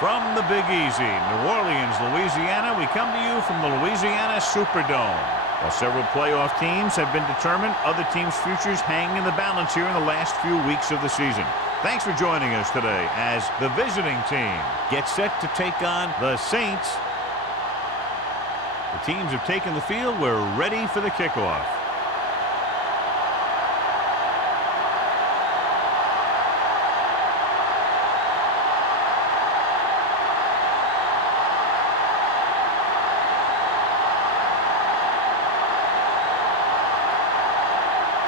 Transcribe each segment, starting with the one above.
From the Big Easy, New Orleans, Louisiana, we come to you from the Louisiana Superdome. While several playoff teams have been determined, other teams' futures hang in the balance here in the last few weeks of the season. Thanks for joining us today as the visiting team gets set to take on the Saints. The teams have taken the field. We're ready for the kickoff.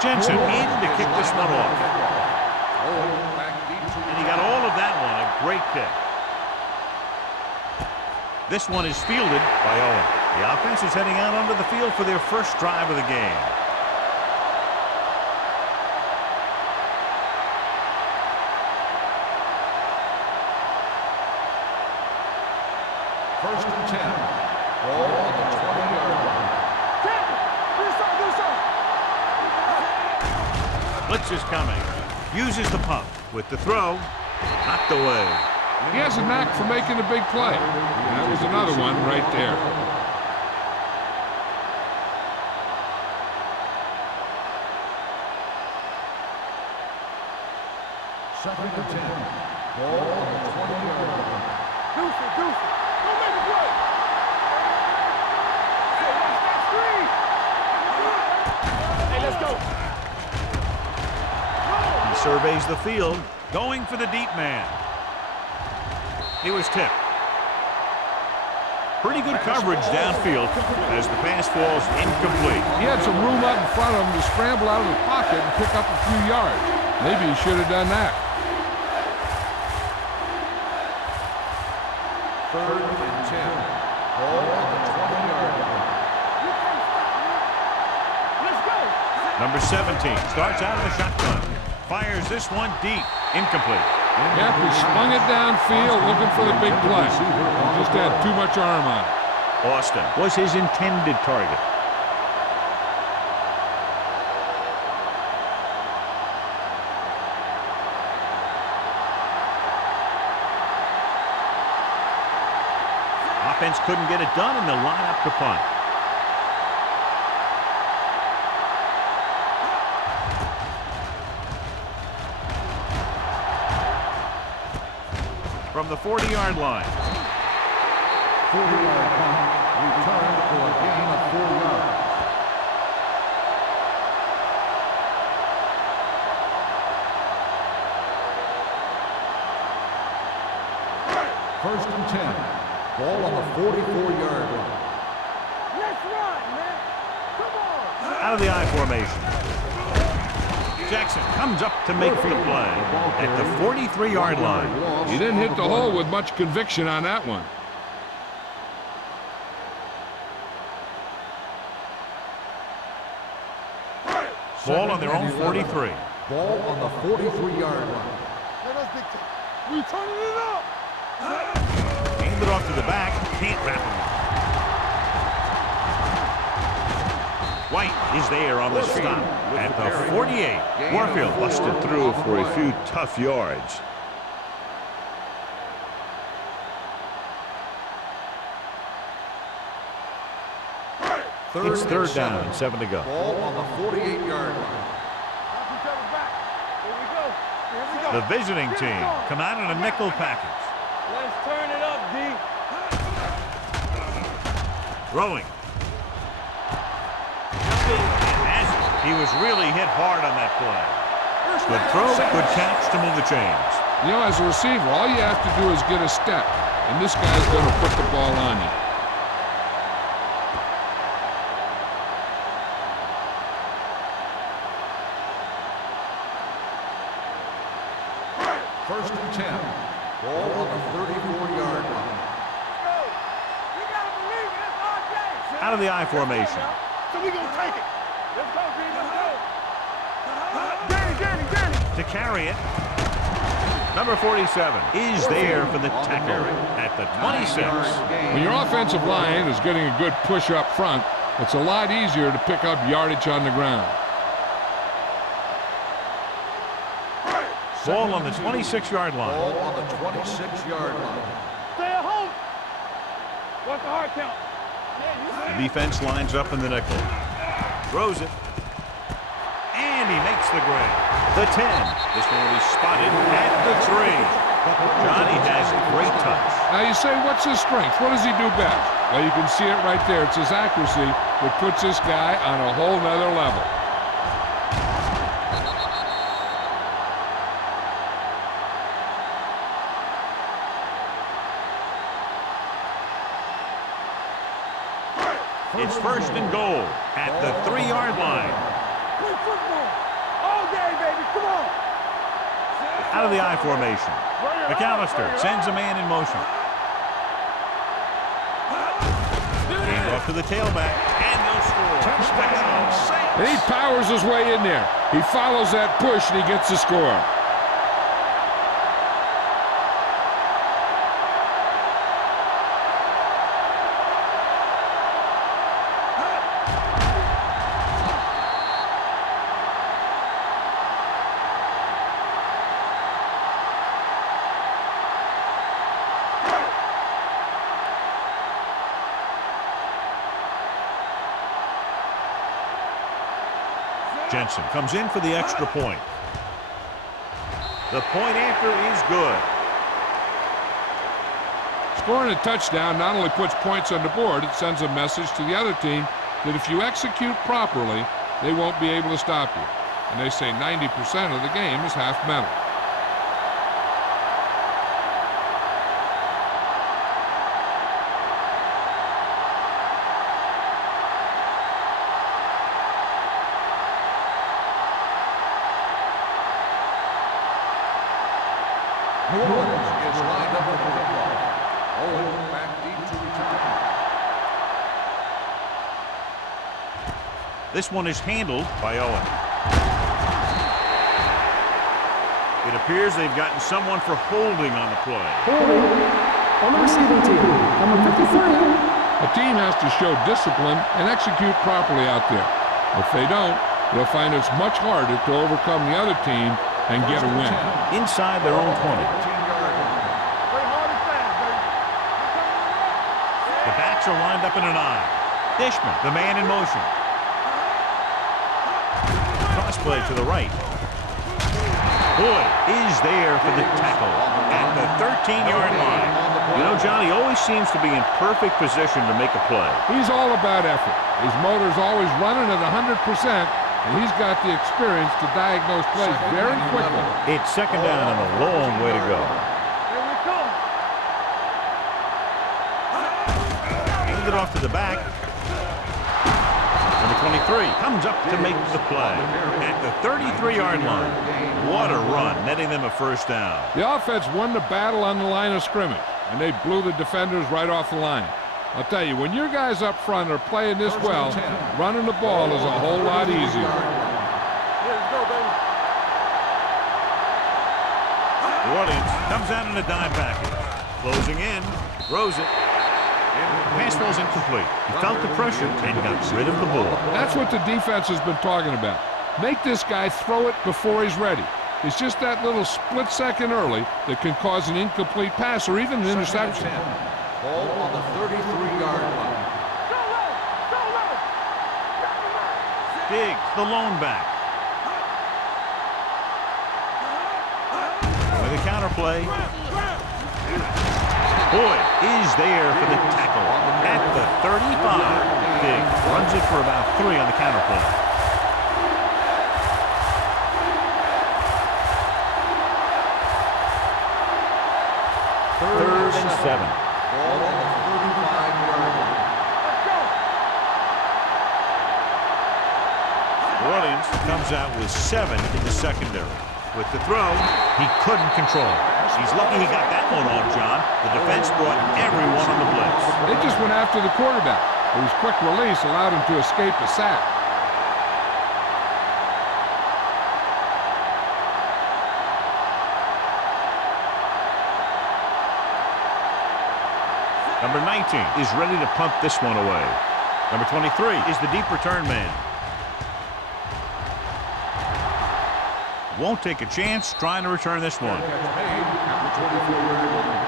Jensen in to kick this one off. And he got all of that one. A great kick. This one is fielded by Owen. The offense is heading out onto the field for their first drive of the game. First and 10. Ball on the 20-yard line. Blitz is coming. Uses the pump with the throw. Knocked away. He has a knack for making a big play. That was another one right there. Second and 10. Ball on the 20-yard line. Deuce it. Don't make a play. Hey, watch that screen. Hey, let's go. He surveys the field, going for the deep man. He was tipped. Pretty good coverage downfield as the pass falls incomplete. He had some room up in front of him to scramble out of the pocket and pick up a few yards. Maybe he should have done that. Third and 10. Ball on the 20-yard line. Let's go. Number 17 starts out of the shotgun. Fires this one deep. Incomplete. Yep, he slung it downfield looking for the big play. He just had too much arm on it. Austin was his intended target. Offense couldn't get it done, and they'll line up to punt. From the 40-yard line. 40-yard punt. Return for a gain of 4 yards. First and 10. Ball on the 44-yard line. Let's run, man. Come on. Out of the I formation. Jackson comes up to make the play at the 43-yard line. He didn't hit the hole with much conviction on that one. Ball on their own 43. Ball on the 43-yard line. Let us dictate. We turning it up. Aimed it off to the back. Can't wrap him up. White is there on the stop at the 48. Warfield busted through for a few tough yards. It's third down and 7 to go. Ball on the 48-yard line. Here we go. The visiting team come out in a nickel package. Let's turn it up, D. Throwing. He was really hit hard on that play. Good throw, good catch to move the chains. You know, as a receiver, all you have to do is get a step, and this guy's going to put the ball on you. First and 10. Ball on the 34-yard line. We gotta believe it. It's our day. Out of the I formation. So we gonna take it. Let's go, D. Let's go. Danny. To carry it. Number 47 is there for the tackle at the 26. When your offensive line is getting a good push up front, it's a lot easier to pick up yardage on the ground. Ball on the 26-yard line. Ball on the 26-yard line. What's the hard count? The defense lines up in the nickel. Throws it. And he makes the grab. The 10. This one will be spotted at the 3. Johnny has great touch. Now you say, what's his strength? What does he do best? Well, you can see it right there. It's his accuracy that puts this guy on a whole nother level. It's first and goal at the 3-yard line. Play football. All day, baby. Come on. Out of the I formation. McAllister sends a man in motion. Game off to the tailback, and they'll score. Touchdown. And he powers his way in there. He follows that push, and he gets the score. Jensen comes in for the extra point. The point after is good. Scoring a touchdown not only puts points on the board, it sends a message to the other team that if you execute properly, they won't be able to stop you. And they say 90% of the game is half mental. New Orleans is lined up for the kickoff. Owen back deep to return. This one is handled by Owen. It appears they've gotten someone for holding on the play. Holding on the receiving team, number 53. A team has to show discipline and execute properly out there. If they don't, they'll find it's much harder to overcome the other team and get a win. Inside their own 20. Play hard and fast, baby. The backs are lined up in an I. Dishman, the man in motion. Cross play to the right. Boyd is there for the tackle at the 13-yard line. You know, Johnny always seems to be in perfect position to make a play. He's all about effort. His motor's always running at 100%, and he's got the experience to diagnose plays very quickly. It's second down and a long way to go. Here we come. Hand it off to the back. Number 23 comes up to make the play at the 33-yard line. What a run, netting them a first down. The offense won the battle on the line of scrimmage, and they blew the defenders right off the line. I'll tell you, when your guys up front are playing this well, running the ball is a whole lot easier. Here, let's go, baby. New Orleans comes out in a dime package. Closing in, throws it. Pass ball's incomplete. He felt the pressure and got rid of the ball. That's what the defense has been talking about. Make this guy throw it before he's ready. It's just that little split second early that can cause an incomplete pass or even an interception. Ball on the 33-yard line. Go low. Go low. Diggs, the lone back. With a counter play. Boyd is there for the tackle at the 35. Diggs runs it for about 3 on the counter play. Third and 7. Ball on the 35-yard line. Let's go. New Orleans comes out with 7 in the secondary. With the throw, he couldn't control it. He's lucky he got that one off, John. The defense brought everyone on the blitz. They just went after the quarterback. His quick release allowed him to escape a sack. Number 19 is ready to punt this one away. Number 23 is the deep return man. Won't take a chance trying to return this one. Catch made at the 24-yard line.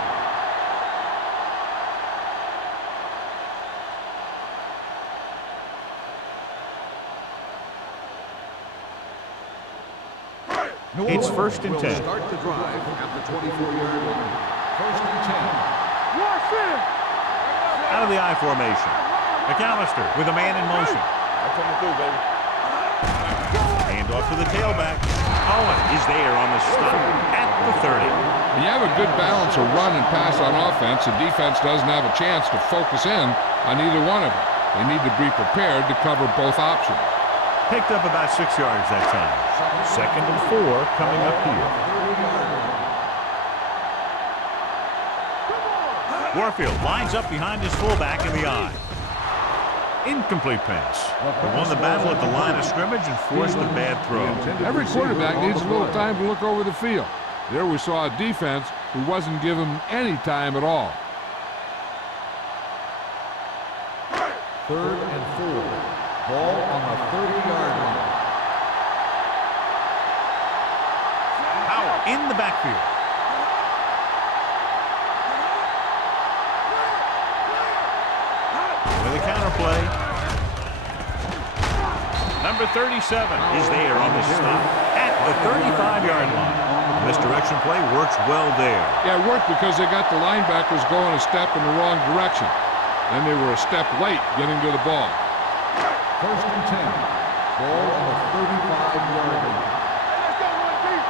It's first and 10. Start the drive at the 24-yard line. First and 10. Watch it. Out of the I formation. McAllister with a man in motion. That's what we do, baby. Hand off to the tailback. Owen is there on the stop at the 30. When you have a good balance of run and pass on offense, the defense doesn't have a chance to focus in on either one of them. They need to be prepared to cover both options. Picked up about 6 yards that time. Second and 4 coming up here. Warfield lines up behind his fullback in the I. Incomplete pass. They won the battle at the line of scrimmage and forced a bad throw. Every quarterback needs a little time to look over the field. There we saw a defense who wasn't given any time at all. Third and 4. Ball on the 30-yard line. Howell in the backfield. With a counter play. Number 37 is there on the stop at the 35-yard line. Misdirection play works well there. Yeah, it worked because they got the linebackers going a step in the wrong direction. Then they were a step late getting to the ball. First and 10. Ball on the 35-yard line. Let's go, one deep.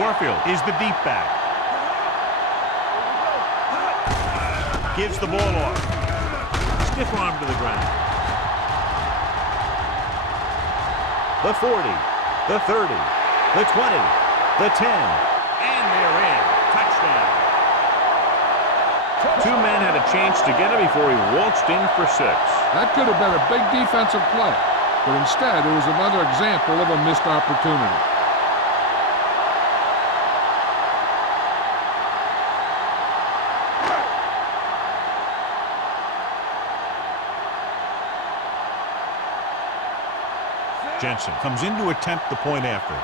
Warfield is the deep back. Gives the ball off. Stiff arm to the ground. The 40, the 30, the 20, the 10, and they're in. Touchdown. Two men had a chance to get him before he waltzed in for 6. That could have been a big defensive play, but instead it was another example of a missed opportunity. Jensen comes in to attempt the point after.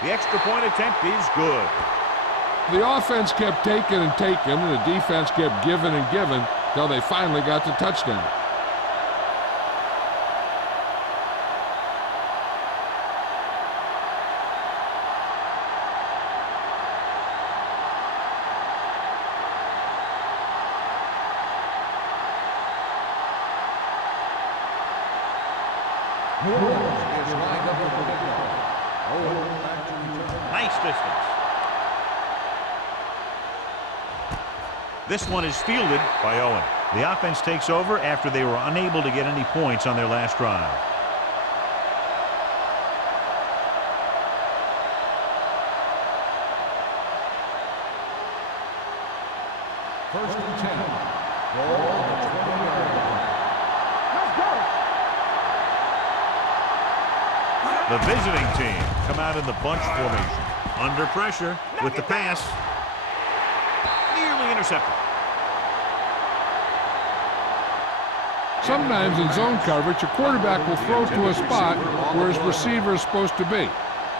The extra point attempt is good. The offense kept taking and taking, and the defense kept giving and giving until they finally got the touchdown. Is lined up with the kickoff. Owen back to return. Nice distance. This one is fielded by Owen. The offense takes over after they were unable to get any points on their last drive. First and 10. Ball on the 20-yard line. Let's go. The visiting team come out in the bunch formation. Under pressure with the pass. Nearly intercepted. Sometimes in zone coverage, a quarterback will throw to a spot where his receiver is supposed to be.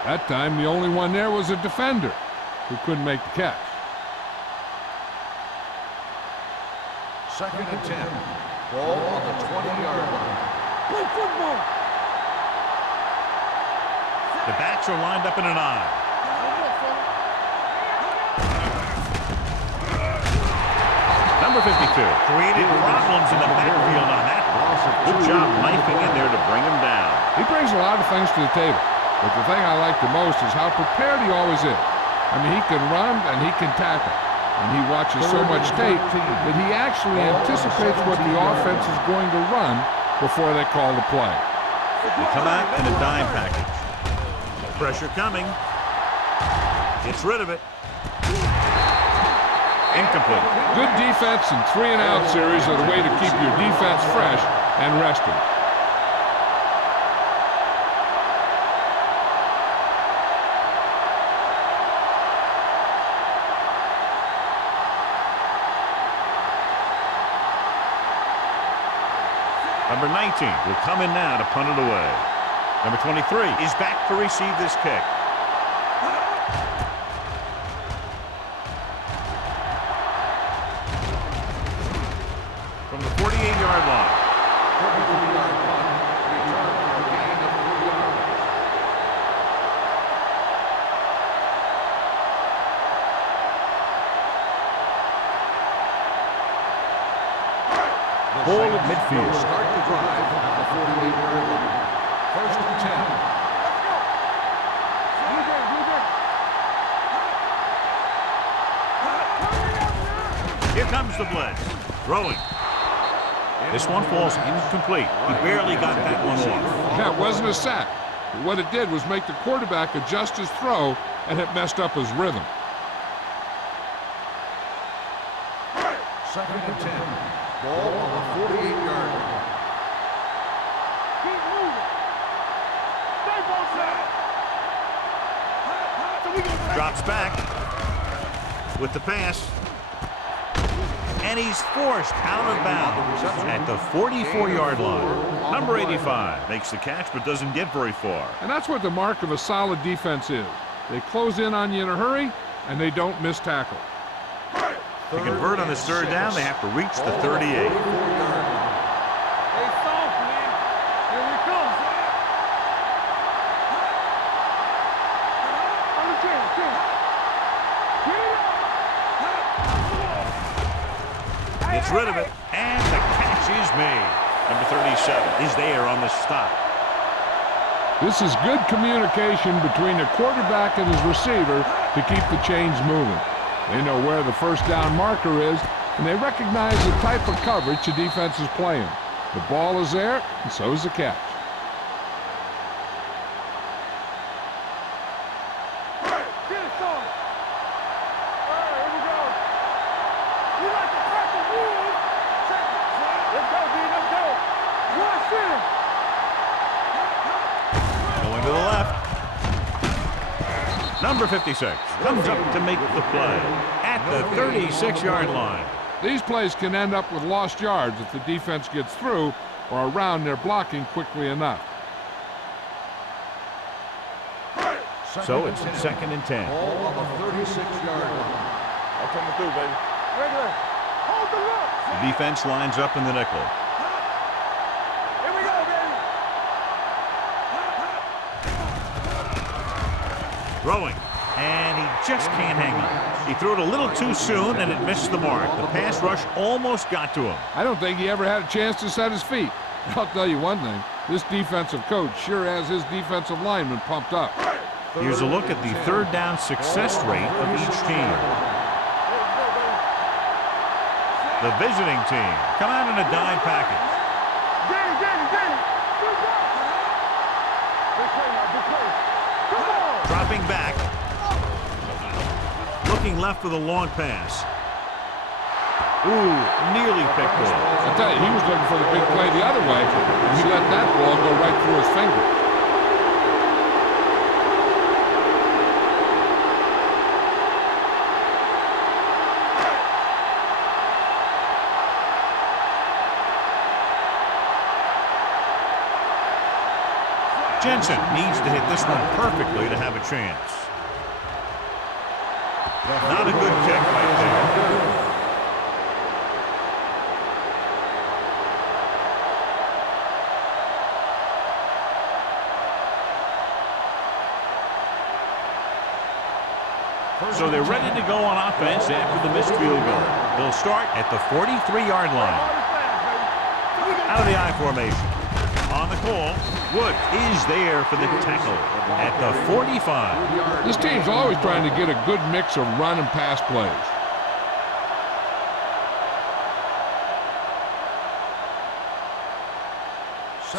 That time, the only one there was a defender who couldn't make the catch. Second and 10. Ball on the 20-yard line. Play football. The backs are lined up in an I. Number 52 created problems in the backfield on that one. Good job knifing in there to bring him down. He brings a lot of things to the table, but the thing I like the most is how prepared he always is. I mean, he can run and he can tackle, and he watches so much tape that he actually anticipates what the offense is going to run before they call the play. They come out in a dime package. Pressure coming. Gets rid of it. Incomplete. Good defense and 3-and-out series are the way to keep your defense fresh and rested. Number 19 will come in now to punt it away. Number 23 is back to receive this kick. From the 48-yard line. Ball at midfield. Start the drive at the 48-yard line. First and 10. Here comes the blitz. Throwing. This one falls incomplete. He barely got that one off. Yeah, it wasn't a sack. But what it did was make the quarterback adjust his throw, and it messed up his rhythm. Second and 10. Ball on the 48-yard line. Keep moving. Stay both sides. Drops back with the pass. And he's forced out of bounds at the 44-yard line. Number 85 makes the catch but doesn't get very far. And that's what the mark of a solid defense is. They close in on you in a hurry, and they don't miss tackle. To convert on this third down, they have to reach the 38. Stay soft, man. Here we come. On the 10. Gets rid of it, and the catch is made. Number 37 is there on the stop. This is good communication between the quarterback and his receiver to keep the chains moving. They know where the first down marker is, and they recognize the type of coverage the defense is playing. The ball is there, and so is the catch. Get it, son. All right, here we go. You like to crack the wood? Let's go, D. Let's go. Watch this. Going to the left. Number 56 comes up to make the play at the 36-yard line. These plays can end up with lost yards if the defense gets through or around their blocking quickly enough. So it's second and 10. Ball on the 36-yard line. I'll come through, baby. Regular. Hold the look. The defense lines up in the nickel. Here we go, baby. Throwing, and he just can't hang on. He threw it a little too soon, and it missed the mark. The pass rush almost got to him. I don't think he ever had a chance to set his feet. I'll tell you one thing, this defensive coach sure has his defensive linemen pumped up. Here's a look at the third down success rate of each team. The visiting team come out in a dime package. Danny. Good ball. Big play now, big play. Come on. Dropping back. Looking left for the long pass. Ooh, nearly picked off. I tell you, he was looking for the big play the other way, and he let that ball go right through his finger. Jensen needs to hit this one perfectly to have a chance. Not a good kick right there. So they're ready to go on offense after the missed field goal. They'll start at the 43-yard line. Out of the I formation. On the call, Wood is there for the tackle at the 45. This team's always trying to get a good mix of run and pass plays.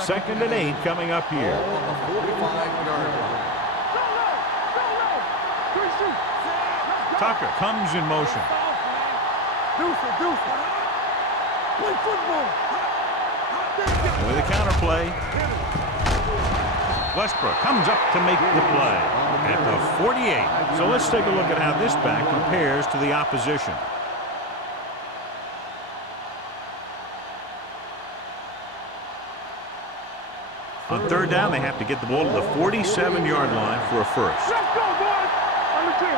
Second and 8 coming up here. Ball on the 45-yard line. Tucker comes in motion. Deuce it. Play football. And with a counterplay, Westbrook comes up to make the play at the 48. So let's take a look at how this back compares to the opposition. On third down, they have to get the ball to the 47-yard line for a first. Let's go, boys. On the 10.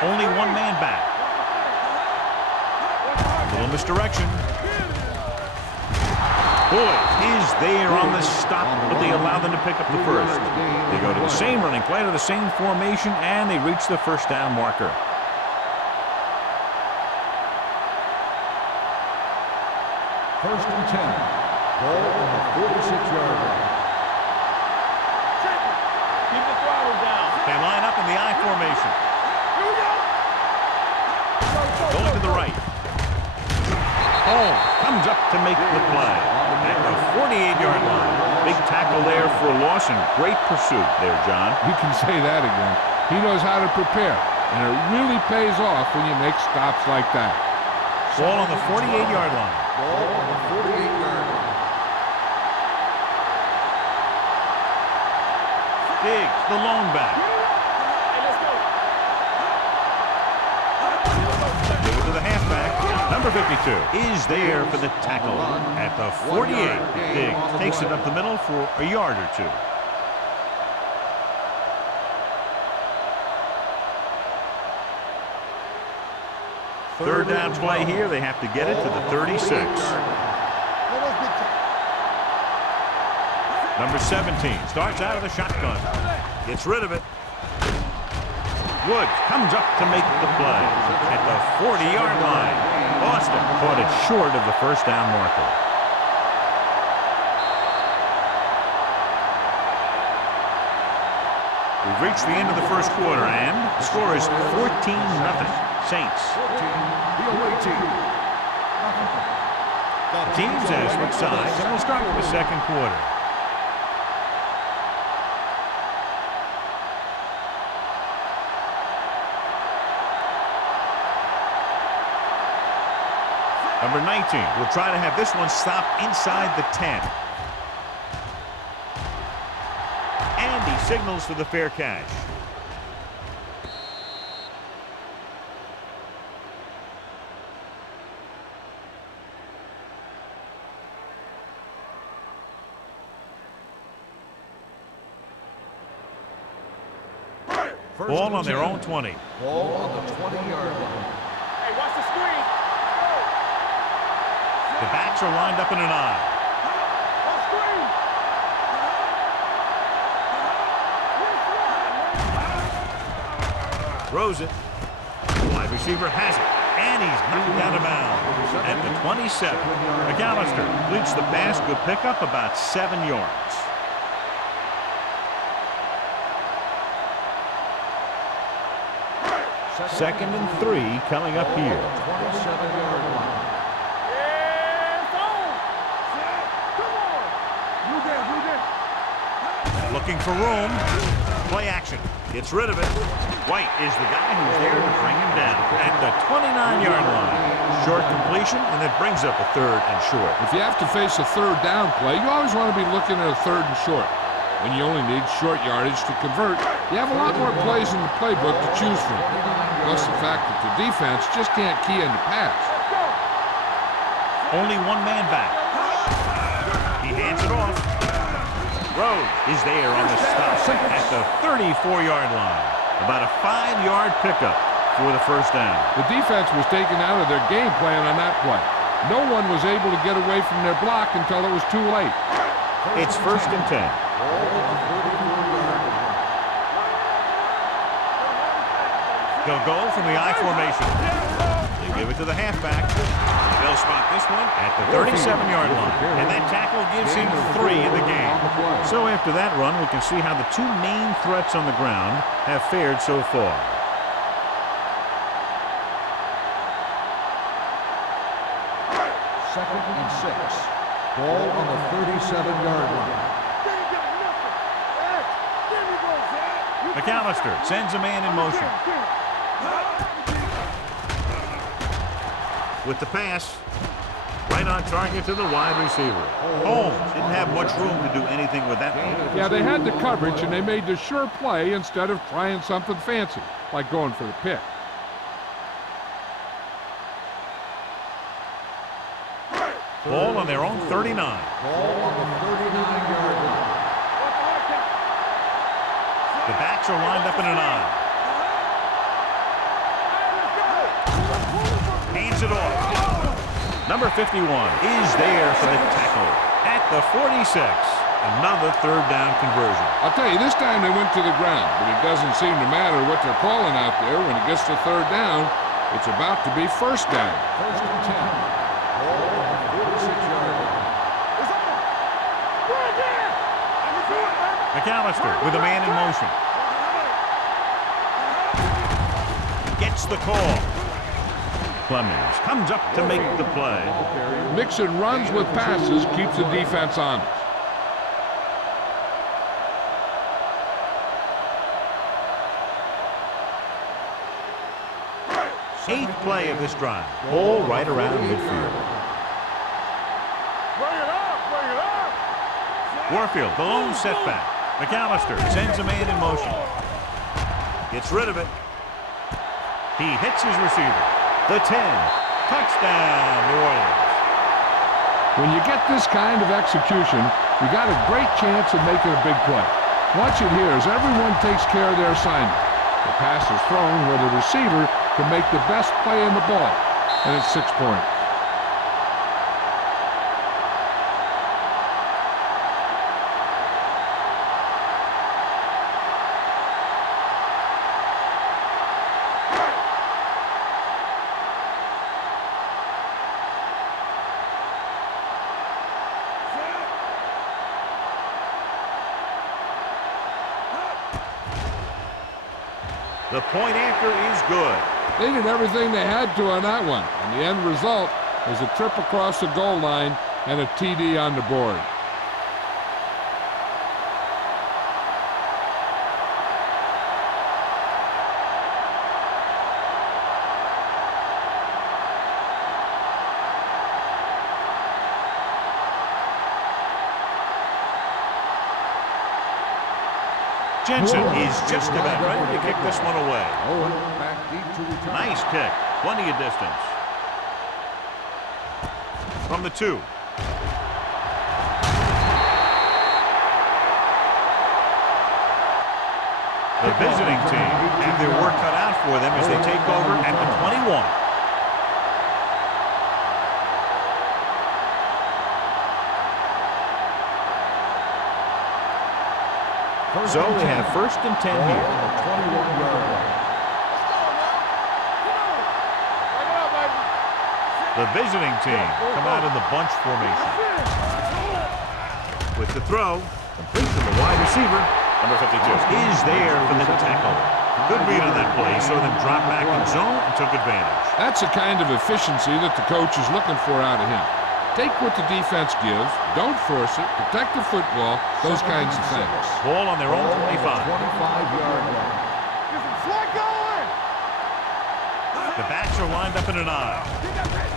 Only one man back. A little misdirection. Boyd is there on the stop, but they allow them to pick up the first. They go to the same running play, to the same formation, and they reach the first down marker. First and 10. Ball on the 46-yard line. Keep the throttle down. They line up in the I formation. Going to the right. Holmes comes up to make the play at the 48-yard line. Big tackle there for a loss and great pursuit there, John. You can say that again. He knows how to prepare, and it really pays off when you make stops like that. Ball on the 48-yard line. Ball on the 48-yard line. Diggs, the lone back. Give it to the halfback. Number 52 is there for the tackle at the 48. Diggs takes it up the middle for a yard or two. Third down play here. They have to get it to the 36. Number 17 starts out of the shotgun. Gets rid of it. Woods comes up to make the play at the 40-yard line. Boston caught it short of the first down marker. We've reached the end of the first quarter, and the score is 14-0. Saints. The away team. The teams have switched sides, and we'll start with the second quarter. Number 19 will try to have this one stop inside the 10. And he signals for the fair catch. Ball on their own 20. Ball on the 20-yard line. Hey, watch the screen. The backs are lined up in an I. Throws it. Wide receiver has it. And he's knocked out of bounds at the 27. McAllister completes the pass. Good pickup, about 7 yards. Second and 3 coming up here. 27-yard line. Looking for room. Play action. Gets rid of it. White is the guy who's there to bring him down at the 29-yard line. Short completion, and that brings up a third and short. If you have to face a third down play, you always want to be looking at a third and short. When you only need short yardage to convert, you have a lot more plays in the playbook to choose from. Plus the fact that the defense just can't key in the pass. Only one man back. He hands it off. Rhodes is there on the stop at the 34-yard line. About a 5-yard pickup for the first down. The defense was taken out of their game plan on that play. No one was able to get away from their block until it was too late. It's first and 10. They'll go from the I formation. They give it to the halfback. They'll spot this one at the 37-yard line. And that tackle gives him 3 in the game. So after that run, we can see how the two main threats on the ground have fared so far. Second and 6. Ball on the 37-yard line. McAllister sends a man in motion. With the pass, right on target to the wide receiver. Holmes didn't have much room to do anything with that one. Yeah, they had the coverage, and they made the sure play instead of trying something fancy, like going for the pick. Ball on their own 39. Ball on the 39-yard line. The backs are lined up in an I. Hands it off. Number 51 is there for the tackle at the 46. Another third down conversion. I'll tell you, this time they went to the ground, but it doesn't seem to matter what they're calling out there. When it gets to third down, it's about to be first down. First and 10. Ball on the 46-yard McAllister with a man in motion. Gets the call. Clemens comes up to make the play. Mixing runs with passes keeps the defense honest. Eighth play of this drive. Ball right around midfield. Bring it up, bring it up. Warfield, the lone setback. McAllister sends a man in motion. Gets rid of it. He hits his receiver. The 10. Touchdown, New Orleans. When you get this kind of execution, you got a great chance of making a big play. Watch it here as everyone takes care of their assignment. The pass is thrown where the receiver can make the best play in the ball, and it's 6 points. The point after is good. They did everything they had to on that one, and the end result is a trip across the goal line and a TD on the board. Jensen is just about ready to kick this one away. Owen back deep to return. Nice kick. Plenty of distance. From the 2. The visiting team have their work cut out for them as they take over at the 21. So they have 1st and 10 here. The visiting team come out in the bunch formation. With the throw, complete to the wide receiver. Number 52 is there for the tackle. Good read on that play, saw them drop back in zone and took advantage. That's the kind of efficiency that the coach is looking for out of him. Take what the defense gives, don't force it, protect the football, those kinds of things. Ball on their own 25. 25-yard line. Get some slack going. The backs are lined up in an I.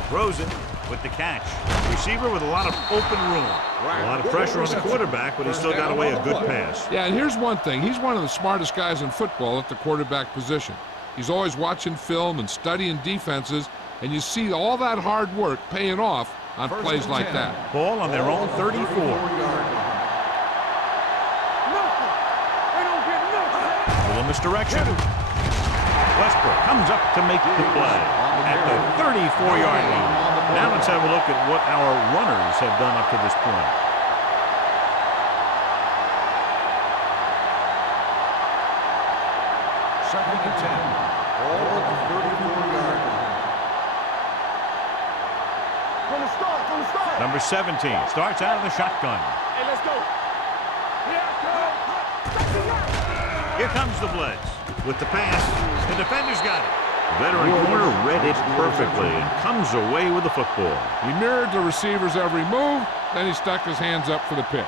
Throws it with the catch. Receiver with a lot of open room. A lot of pressure on the quarterback, but he still got away a good pass. Yeah, and here's one thing. He's one of the smartest guys in football at the quarterback position. He's always watching film and studying defenses, and you see all that hard work paying off on plays like that. Ball on their own 34. Nothing. They don't get nothing. Little misdirection. Westbrook comes up to make the play at the 34-yard line. Now let's have a look at what our runners have done up to this point. Second and 10. Ball at the 34-yard line. Gonna start. Number 17 starts out of the shotgun. Hey, let's go. Here I come. Here comes the blitz. With the pass, the defender's got it. The veteran corner read it perfectly and comes away with the football. He mirrored the receiver's every move, then he stuck his hands up for the pick.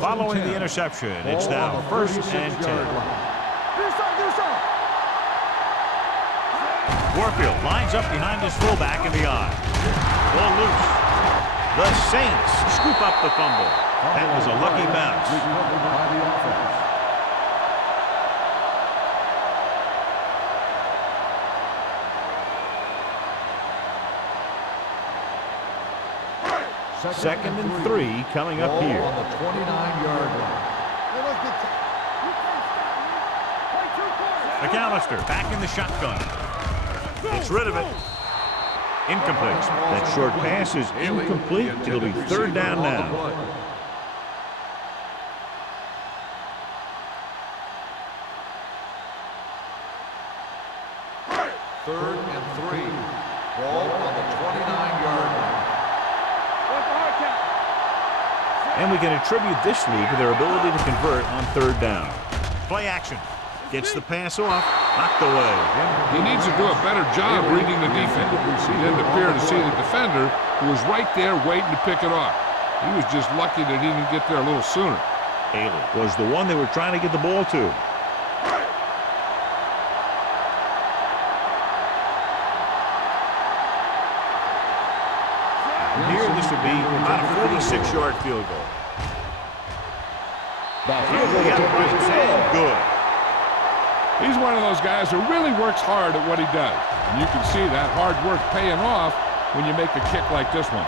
Following the interception, it's now 1st and 10. Warfield lines up behind his fullback in the I. Ball loose. The Saints scoop up the fumble. That was a lucky bounce. Recovered by the offense. Second and 3 coming up here. On the 29-yard line. McAllister back in the shotgun. Gets rid of it. Incomplete. That short pass is incomplete. It'll be third down now. Third and 3. Ball on the 29-yard line. What's the hard count? And we can attribute this lead to their ability to convert on third down. Play action. Gets the pass off. Knocked away. He needs to do a better job reading the defense. He didn't appear to see the defender, who was right there waiting to pick it off. He was just lucky that he didn't get there a little sooner. Haley was the one they were trying to get the ball to. Here, this would be about a 46-yard field goal. Field goal operates and good. He's one of those guys who really works hard at what he does. And you can see that hard work paying off when you make a kick like this one.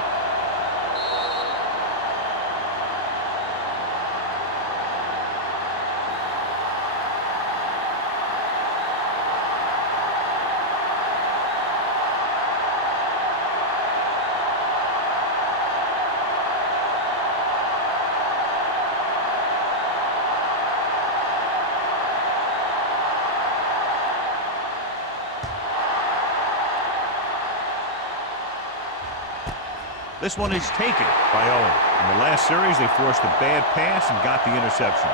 This one is taken by Owen. In the last series, they forced a bad pass and got the interception.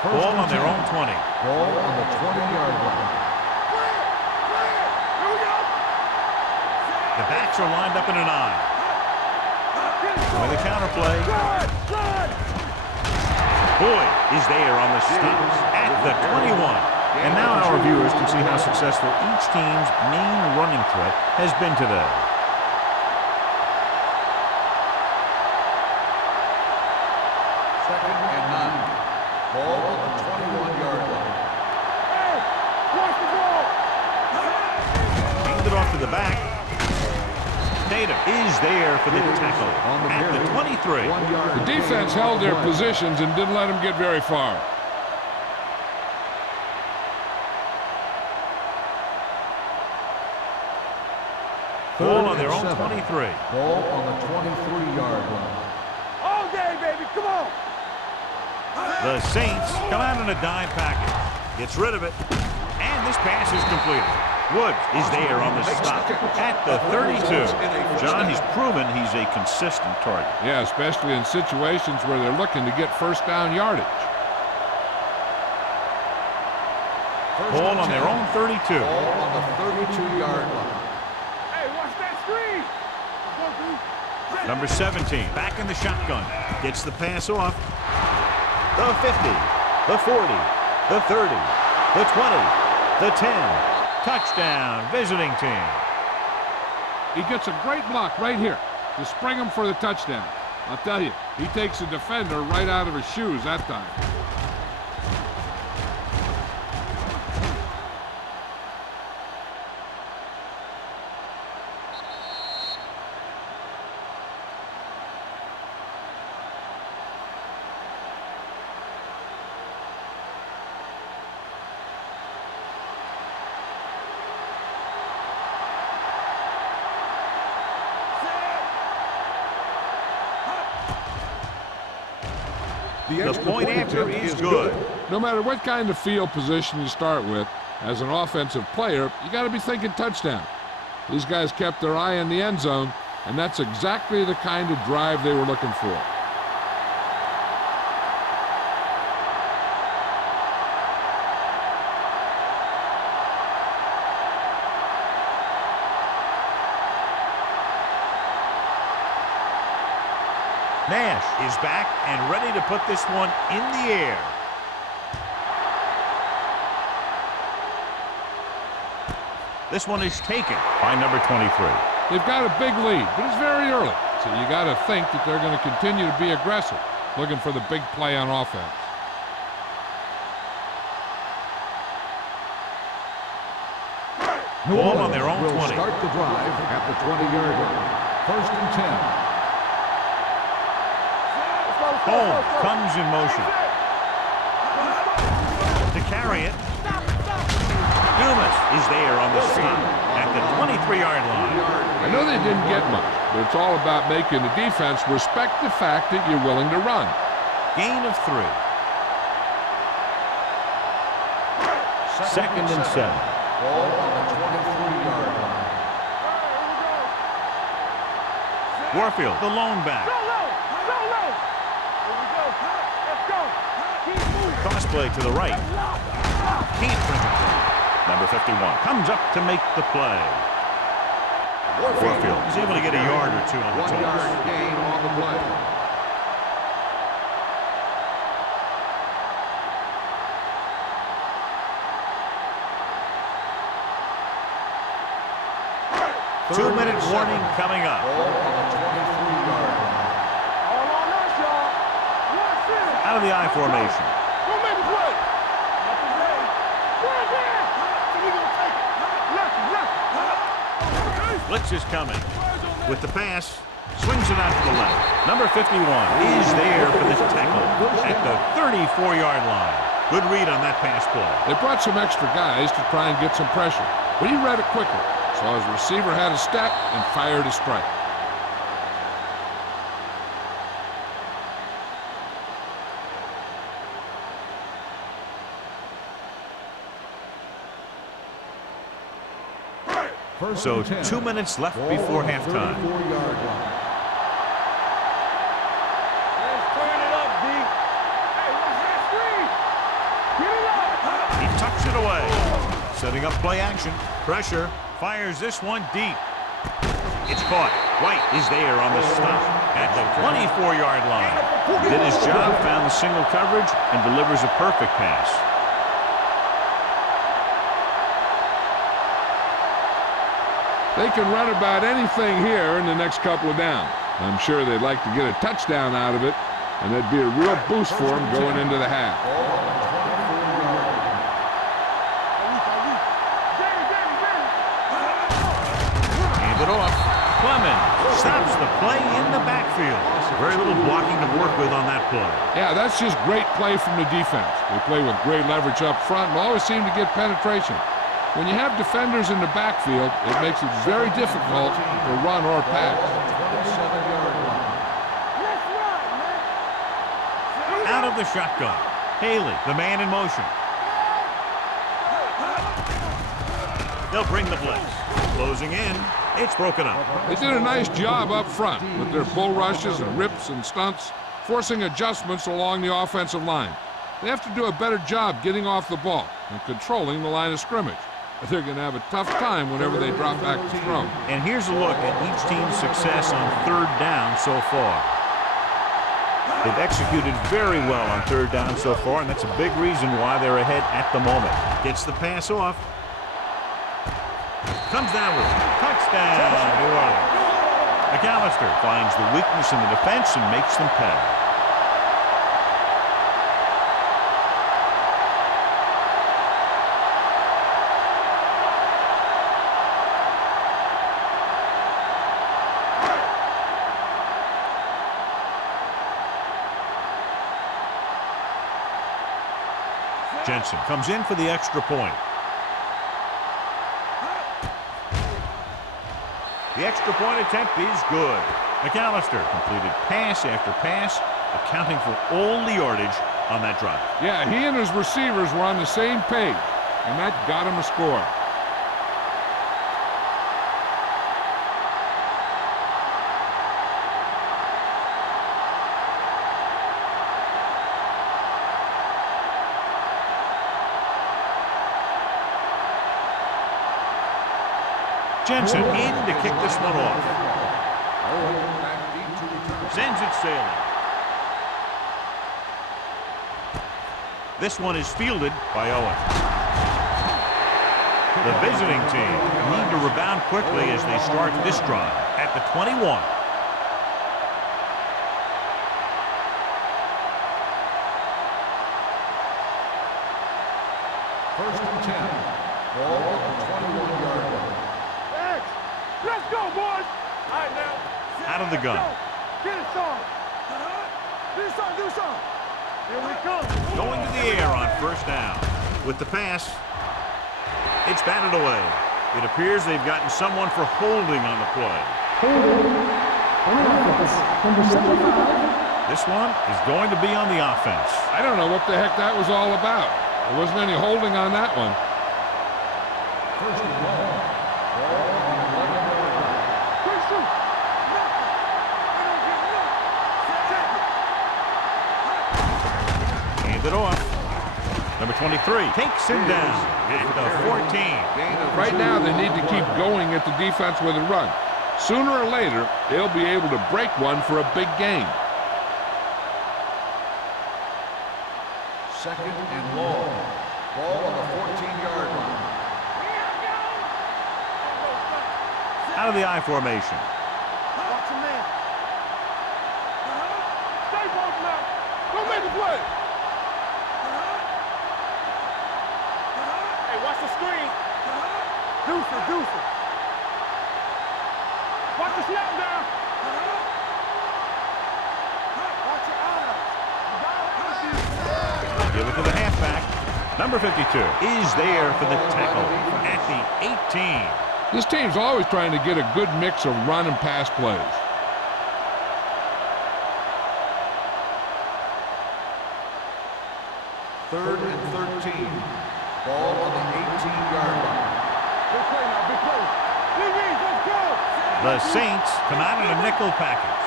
Ball on their own 20. Ball on the 20-yard line. The backs are lined up in an eye. With a counterplay. Boyd is there on the stops at the 21. And now our viewers can see how successful each team's main running threat has been today. Second and 9. Ball on the 21-yard line. Hey, watch the ball. Hand it off to the back. Tatum is there for the tackle at the 23. The defense held their positions and didn't let them get very far. Ball on their own 23. Ball on the 23-yard line. All day, baby. Come on. The Saints come out in a dime package. Gets rid of it. And this pass is completed. Woods is there on the stop at the 32. John, he's proven he's a consistent target. Yeah, especially in situations where they're looking to get first down yardage. Ball on their own 32. Ball on the 32-yard line. Hey, watch that screen. Number 17, back in the shotgun. Gets the pass off. The 50, the 40, the 30, the 20, the 10. Touchdown, visiting team. He gets a great block right here to spring him for the touchdown. I'll tell you, he takes the defender right out of his shoes that time. The point after is good. No matter what kind of field position you start with, as an offensive player, you got to be thinking touchdown. These guys kept their eye on the end zone, and that's exactly the kind of drive they were looking for. Nash is back and ready to put this one in the air. This one is taken by number 23. They've got a big lead, but it's very early, so you got to think that they're going to continue to be aggressive, looking for the big play on offense. Ball on their own 20. Start the drive at the 20-yard line. First and 10. Cole comes in motion. To carry it. Dumas is there on the stop at the 23-yard line. I know they didn't get much, but it's all about making the defense respect the fact that you're willing to run. Gain of 3. 2nd and 7. Ball on the 23-yard line. Warfield, the lone back. Go low. Go low. Here we go. Let's go. Keep moving. Crossplay to the right. Can't bring it through. Number 51 comes up to make the play. Warfield is able to get a yard or two on the 1 toss. yard gain on the play. Two-minute warning coming up. Ball on the 23-yard line. All on us, y'all. One center. Out of the I formation. Go make a play. Nothing ready. One there. So we gonna take it. Left. Blitz is coming. With the pass, swings it out to the left. Number 51 is there for this tackle at the 34-yard line. Good read on that pass play. They brought some extra guys to try and get some pressure, but he read it quickly. So his receiver had a step and fired a strike. So 2 minutes left before halftime. 34-yard line. Let's turn it up, D. Hey, what's that screen? Get it up. He tucks it away. Setting up play action. Pressure. Fires this one deep. It's caught. White is there on the stop at the 24-yard line. Did his job, found the single coverage, and delivers a perfect pass. They can run about anything here in the next couple of downs. I'm sure they'd like to get a touchdown out of it, and that'd be a real boost for them going into the half. Ball on the 24-yard line. Hand it off. Clement stops the play in the backfield. Very little blocking to work with on that play. Yeah, that's just great play from the defense. They play with great leverage up front and always seem to get penetration. When you have defenders in the backfield, it makes it very difficult to run or pass. 27-yard line. Let's run, man. Out of the shotgun. Haley, the man in motion. They'll bring the blitz. Closing in. It's broken up. They did a nice job up front with their bull rushes and rips and stunts, forcing adjustments along the offensive line. They have to do a better job getting off the ball and controlling the line of scrimmage. They're going to have a tough time whenever they drop back to throw. And here's a look at each team's success on 3rd down so far. They've executed very well on 3rd down so far, and that's a big reason why they're ahead at the moment. Gets the pass off. Comes down with it. Touchdown, New Orleans. McAllister finds the weakness in the defense and makes them pay. Jensen comes in for the extra point. The extra point attempt is good. McAllister completed pass after pass, accounting for all the yardage on that drive. Yeah, he and his receivers were on the same page, and that got him a score. Jensen in to kick this one off. Back deep to return. Sends it sailing. This one is fielded by Owen. The visiting team need to rebound quickly as they start this drive at the 21. First and 10. Ball on the 21-yard line. Let's go, boys. All right, now. Out of the gun. Get it started. Do something. Here we come. Going to the air on first down. With the pass, it's batted away. It appears they've gotten someone for holding on the play. Holding on the offense. Number 75. This one is going to be on the offense. I don't know what the heck that was all about. There wasn't any holding on that one. First and long. Ball on the 11-yard line. Quick shoot. Nothing. We don't get nothing. Check it. Hand it off. Number 23 takes him down at the 14. Gain of Right 2. now, they need to keep going at the defense with a run. Sooner or later, they'll be able to break one for a big gain. Second and long. Ball on the 14-yard line. Out of the I formation. Watch him, man. Stay both now. Go make the play. Hey, watch the screen. Deuce it. Watch the snap down. Watch your eyes. Give it to the halfback. Number 52 is there for the tackle at the 18. This team's always trying to get a good mix of run and pass plays. Third and 13. Ball on the 18-yard line. Big play now, big play. DBs, let's go. The Saints come out in a nickel package.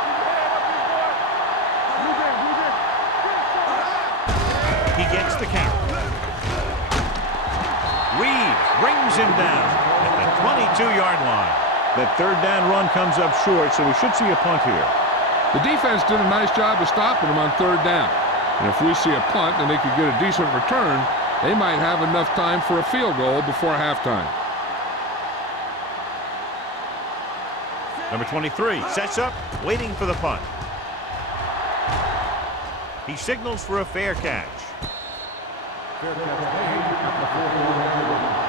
Keep your head up, big boy. Move in. He gets the count. Reed brings him down at the 22-yard line. That third down run comes up short, so we should see a punt here. The defense did a nice job of stopping them on third down. And if we see a punt and they could get a decent return, they might have enough time for a field goal before halftime. Number 23 sets up, waiting for the punt. He signals for a fair catch. Fair catch made at the 41-yard line.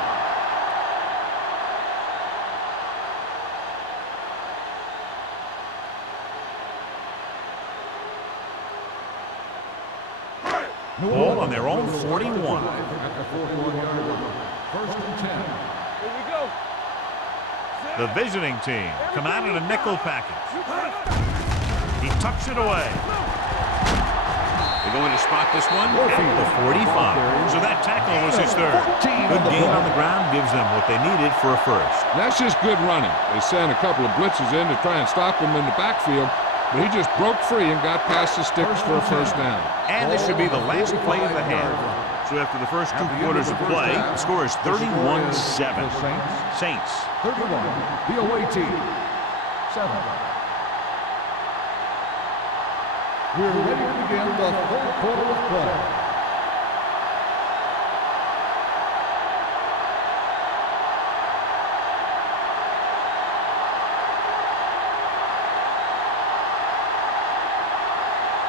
Ball on their own 41. At the 41-yard line. First and 10. Here we go. The visiting team come out in a nickel package. He tucks it away. They're going to spot this one at the 45. So that tackle was his third. Good gain on the ground gives them what they needed for a first. That's just good running. They sent a couple of blitzes in to try and stop him in the backfield, but he just broke free and got past the sticks for a first down. And this should be the last play of the half. So after the first 2 quarters of play, the score is 31-7. Saints. 31. The away team. 7. We're ready to begin the third quarter of play.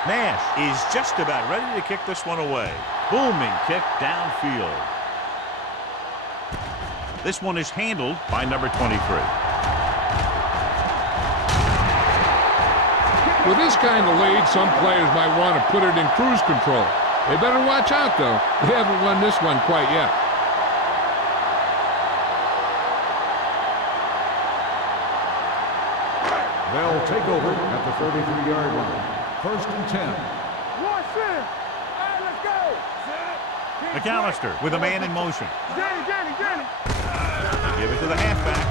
Nash is just about ready to kick this one away. Booming kick downfield. This one is handled by number 23. With this kind of lead, some players might want to put it in cruise control. They better watch out, though. They haven't won this one quite yet. They'll take over at the 33-yard line. First and 10. One sin. All right, let's go. McAllister with a man in motion. Danny. Give it to the halfback.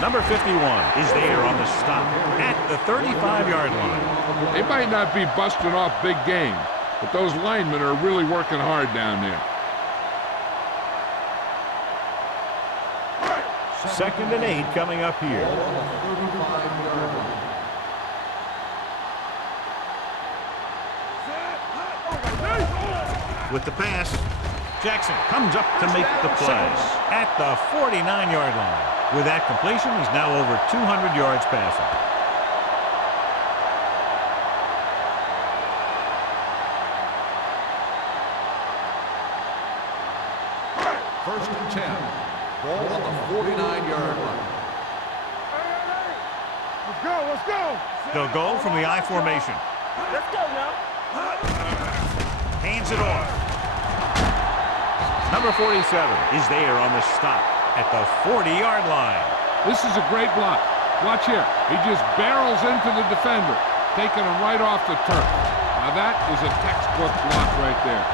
Number 51 is there on the stop at the 35-yard line. They might not be busting off big game, but those linemen are really working hard down there. Second and 8 coming up here. On the 35-yard line. With the pass, Jackson comes up to make the play at the 49-yard line. With that completion, he's now over 200 yards passing. First and 10. Ball on the 49-yard line. Hey. Let's Let's go. They'll go from the I formation. Let's go now. Hands it off. Number 47 is there on the stop at the 40-yard line. This is a great block. Watch here. He just barrels into the defender, taking him right off the turf. Now that is a textbook block right there.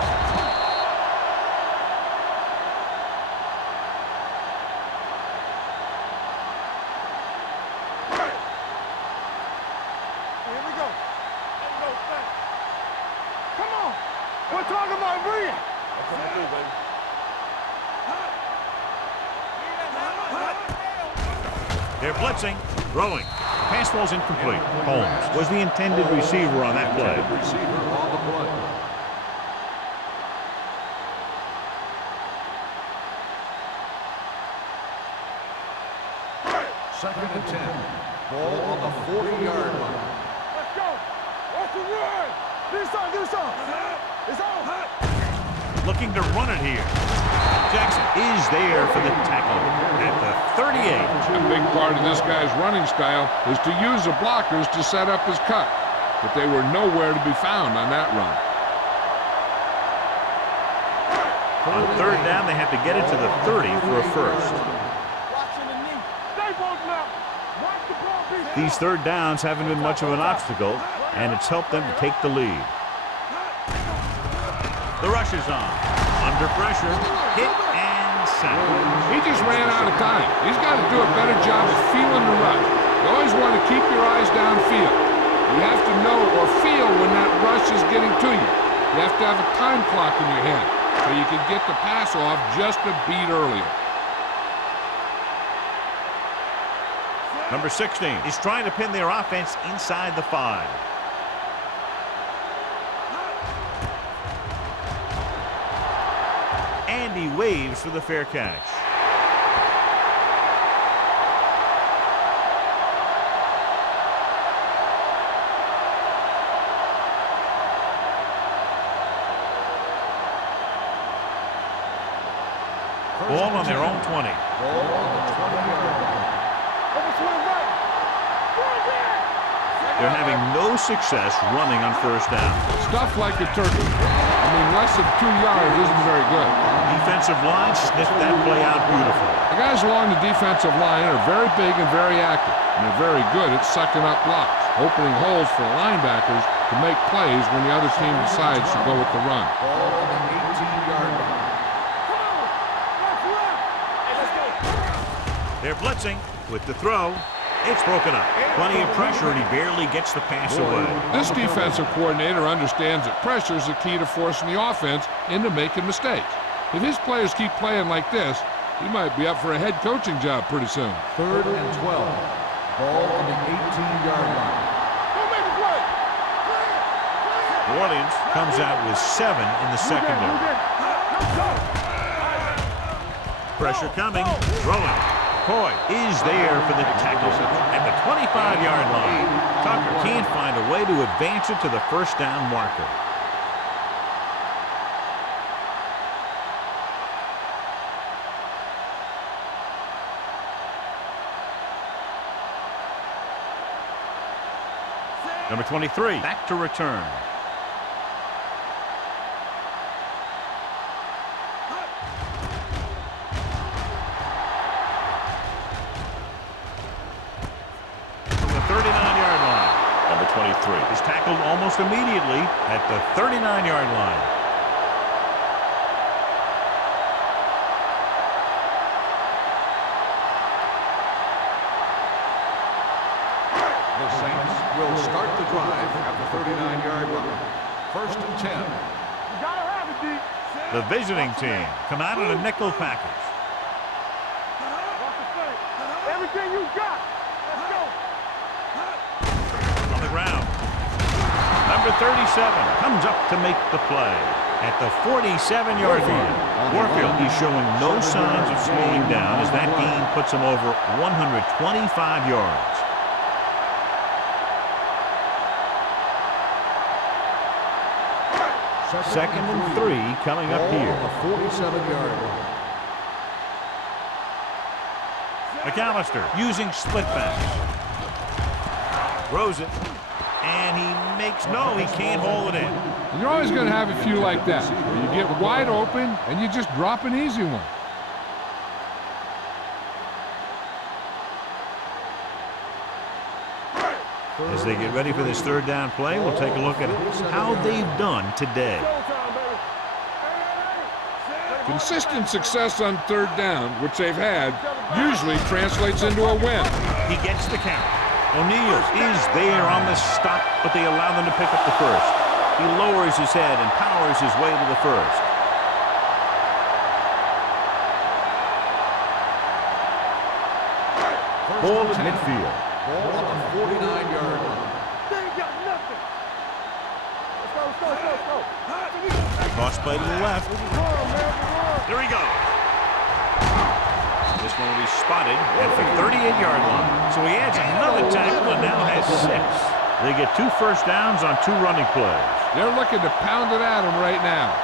Here we go. Come on. We're talking about bringing. That's what we do, baby. They're blitzing, throwing. Pass ball's incomplete. Holmes was the intended receiver on that play. Receiver on the play. Second and 10. Ball on the 40-yard line. Let's go. What's the run? Do something. It's on. Looking to run it here. Jackson is there for the tackle at the 38. A big part of this guy's running style is to use the blockers to set up his cut, but they were nowhere to be found on that run. On third down, they have to get it to the 30 for a first. Watching the knee. Stay bolting up. Watch the ball be. These third downs haven't been much of an obstacle, and it's helped them to take the lead. The rush is on. Under pressure, hit and sack. He just ran out of time. He's got to do a better job of feeling the rush. You always want to keep your eyes downfield. You have to know or feel when that rush is getting to you. You have to have a time clock in your head so you can get the pass off just a beat earlier. Number 16 is trying to pin their offense inside the 5. And he waves for the fair catch. Ball on their own 20. Ball on the 20-yard line. They're having no success running on first down. Stuff like a turkey. I mean, less than 2 yards isn't very good. Defensive line sniffed that play out beautifully. The guys along the defensive line are very big and very active, and they're very good at sucking up blocks, opening holes for linebackers to make plays when the other team decides to go with the run. Ball on the 18-yard line. They're blitzing with the throw. It's broken up. Plenty of pressure, and he barely gets the pass away. This defensive coordinator understands that pressure is the key to forcing the offense into making mistakes. If his players keep playing like this, he might be up for a head coaching job pretty soon. Third and 12. Ball on the 18-yard line. New Orleans comes out with 7 in the secondary. Pressure coming. Throwing. Coy is there for the tackle at the 25-yard line. Tucker can't find a way to advance it to the first down marker. Number 23, back to return. Is tackled almost immediately at the 39-yard line. The Saints will start the drive at the 39-yard line. First and 10. You gotta have it, D. The visiting team come out in a nickel package. Everything you got. Let's go. On the ground. Number 37 comes up to make the play at the 47-yard line. Warfield is showing no signs of slowing down as that gain puts him over 125 yards. Second and 3 coming up here. The 47-yard line. McAllister using split backs. Throws it. And he makes no, he can't haul it in. And you're always going to have a few like that. Where you get wide open and you just drop an easy one. As they get ready for this third down play, we'll take a look at how they've done today. Consistent success on third down, which they've had, usually translates into a win. He gets the count. O'Neal is there on the stop, but they allow them to pick up the first. He lowers his head and powers his way to the first. Ball at midfield. Ball on the 49-yard line. They ain't got nothing. Let's go. Cross play to the left. There he goes. This one will be spotted at the 38-yard line. So he adds another tackle and now has 6. They get 2 first downs on 2 running plays. They're looking to pound it at him right now.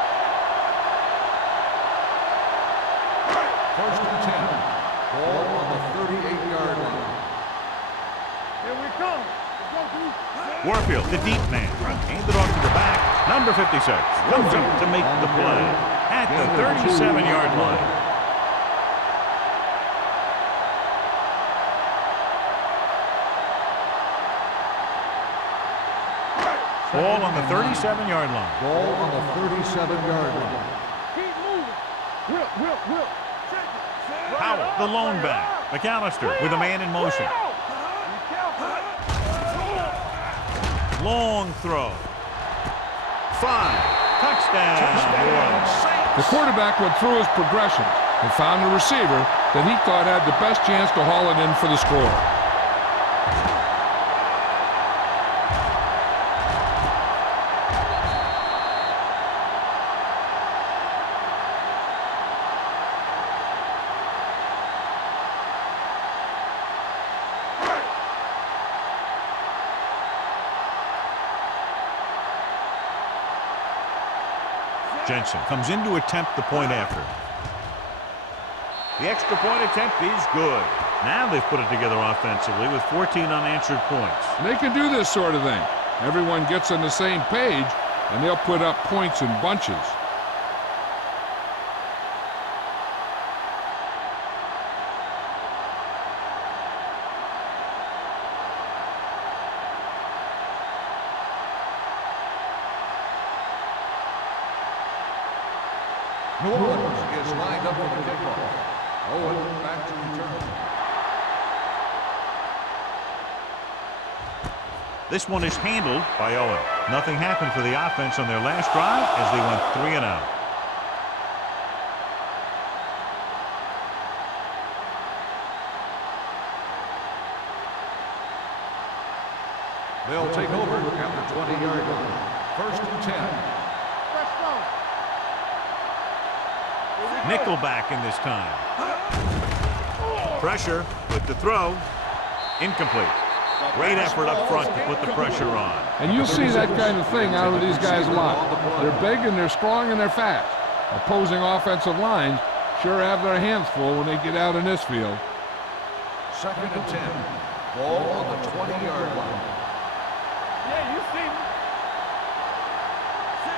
First and 10. Ball on the 38-yard line. Here we come. Let's go, dude. Warfield, the deep man, handed off to the back. Number 56 comes up to make the play at the 37-yard line. Ball on the 37-yard line. Ball on the 37-yard line. Keep moving. Whip. Check it. Powell, the lone back. McAllister with a man in motion. Long throw. 5. Touchdown. The quarterback went through his progressions and found a receiver that he thought had the best chance to haul it in for the score. Jensen comes in to attempt the point after. The extra point attempt is good. Now they've put it together offensively with 14 unanswered points. And they can do this sort of thing. Everyone gets on the same page, and they'll put up points in bunches. New Orleans is lined up for the kickoff. Owen back to return. This one is handled by Owen. Nothing happened for the offense on their last drive as they went 3 and out. They'll take over at the 20-yard line. First and 10. Nickelback in this time. Pressure with the throw. Incomplete. Great effort up front to put the pressure on. And you'll see that kind of thing out of these guys a lot. They're big and they're strong and they're fast. Opposing offensive lines sure have their hands full when they get out in this field. Second and 10. Ball on the 20-yard line. Yeah, you see me.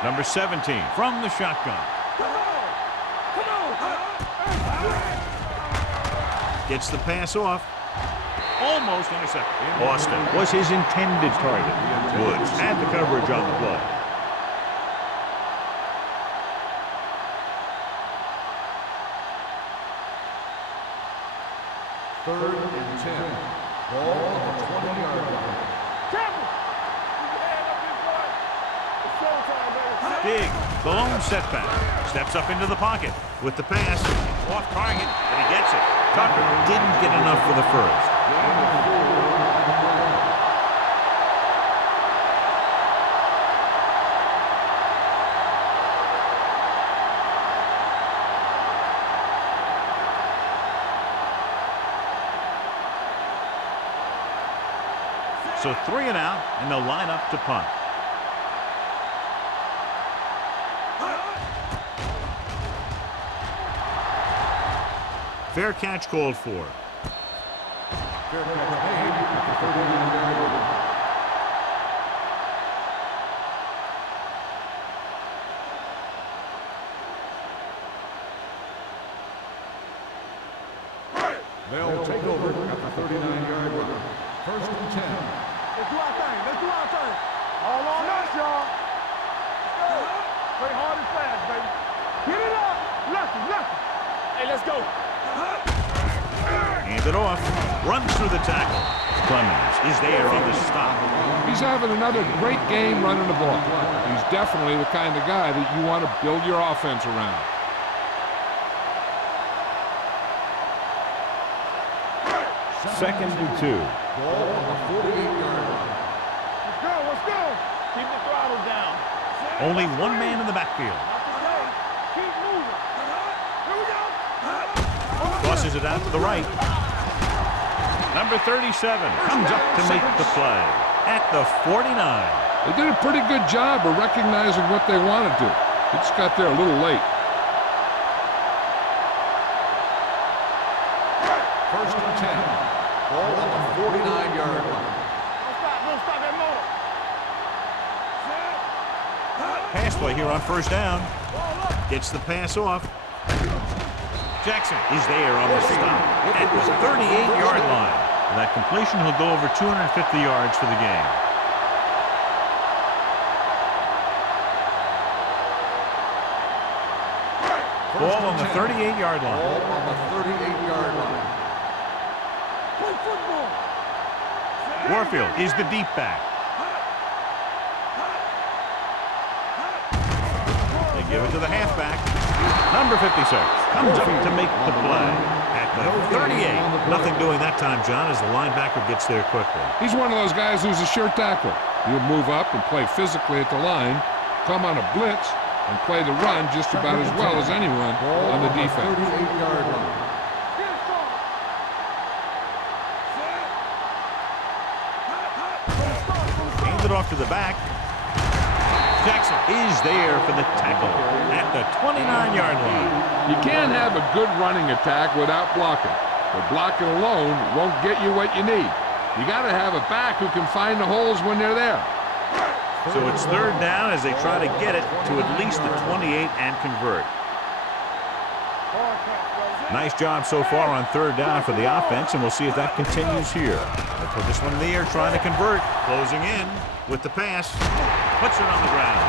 Number 17 from the shotgun. Gets the pass off. Almost intercepted. Austin was his intended target. Woods had the coverage on the play. Third and 10. Ball on the 20-yard line. Dig, the lone setback. Steps up into the pocket with the pass. Off target, but he gets it. Tucker didn't get enough for the first. So 3 and out, and they'll line up to punt. Fair catch called for. Fair catch made at the 39-yard line. They'll take over at the 39-yard line. First and 10. Let's do our thing. Let's do our thing. All on us, y'all. Play hard and fast, baby. Get it up. Left. Hey, let's go. Hand it off. Runs through the tackle. Clemens is there on the stop. He's having another great game running the ball. He's definitely the kind of guy that you want to build your offense around. Second and 2. Ball on the 48-yard line. Let's go. Keep the throttle down. Only one man in the backfield. Keep moving. Here we go. Crosses it out to the right. Number 37 comes up to make the play at the 49. They did a pretty good job of recognizing what they wanted to. They just got there a little late. First and 10. Ball on the 49-yard line. Don't stop that motor. Pass play here on first down. Gets the pass off. Jackson is there on the stop at the 38-yard line. With that completion, he'll go over 250 yards for the game. Ball on the 38-yard line. Ball on the 38-yard line. Play football. Warfield is the deep back. They give it to the halfback. Number 56 comes up to make the play at the 38. Nothing doing that time, John, as the linebacker gets there quickly. He's one of those guys who's a sure tackler. He'll move up and play physically at the line, come on a blitz, and play the run just about as well as anyone on the defense. 38-yard line. Hands it off to the back. Jackson is there for the tackle at the 29-yard line. You can't have a good running attack without blocking. But blocking alone won't get you what you need. You got to have a back who can find the holes when they're there. So it's third down as they try to get it to at least the 28 and convert. Nice job so far on third down for the offense, and we'll see if that continues here. They put this one in the air, trying to convert. Closing in with the pass. Puts it on the ground.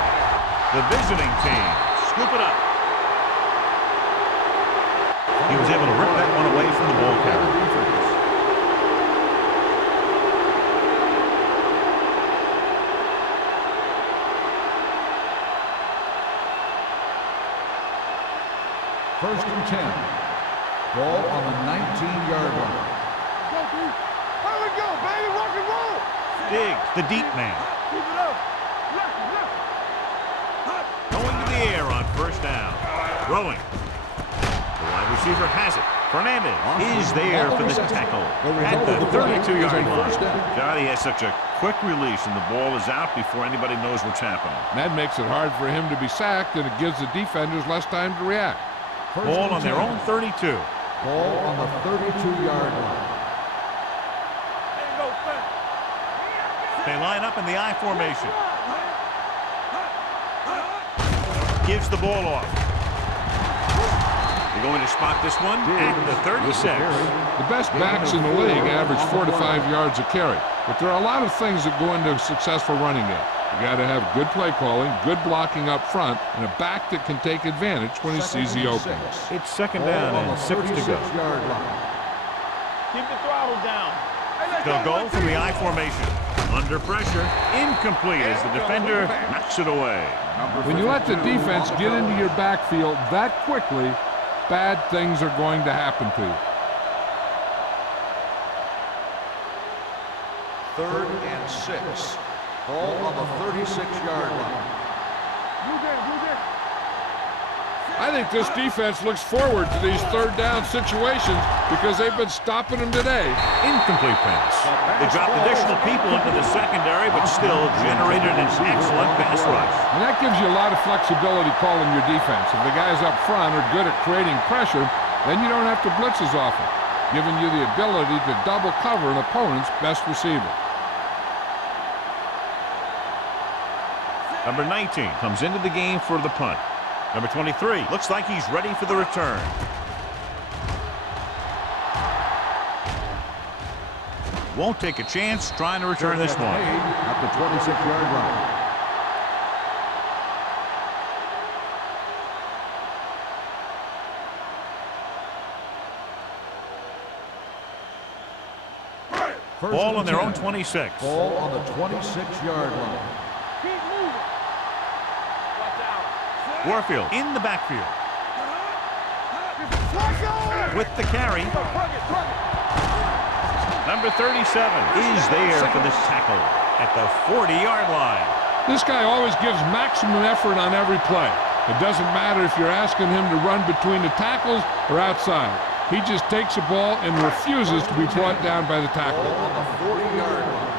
The visiting team scoop it up. He was able to rip that one away from the ball carrier. First and 10. Ball on the 19-yard line. Here we go, baby. Rock and roll. Diggs, the deep man. Keep it up. Left. Going to the air on first down. Throwing. The wide receiver has it. Fernandez is there for the tackle at the 32-yard line. Johnny has such a quick release, and the ball is out before anybody knows what's happening. And that makes it hard for him to be sacked, and it gives the defenders less time to react. Ball on their own 32. Ball on the 32-yard line. They line up in the I formation. Gives the ball off. They're going to spot this one at the 36. The best backs in the league average 4 to 5 yards a carry. But there are a lot of things that go into a successful running game. You got to have good play calling, good blocking up front, and a back that can take advantage when he sees the openings. It's second down and 6 to go. Keep the throttle down. They'll go from the I formation. Under pressure, incomplete as the defender knocks it away. When you let the defense get into your backfield that quickly, bad things are going to happen to you. Third and 6. Ball on the 36-yard line. I think this defense looks forward to these third down situations because they've been stopping them today. Incomplete pass. They dropped additional people into the secondary, but still generated an excellent pass rush. And that gives you a lot of flexibility calling your defense. If the guys up front are good at creating pressure, then you don't have to blitz as often, giving you the ability to double cover an opponent's best receiver. Number 19 comes into the game for the punt. Number 23 looks like he's ready for the return. won't take a chance trying to return this one. At the 26-yard line. Ball on their own 26. Ball on the 26-yard line. Keep moving. Watch out. Warfield in the backfield. Watch out. With the carry. Number 37 is there for the tackle at the 40-yard line. This guy always gives maximum effort on every play. It doesn't matter if you're asking him to run between the tackles or outside. He just takes the ball and refuses to be brought down by the tackle. Ball on the 40-yard line.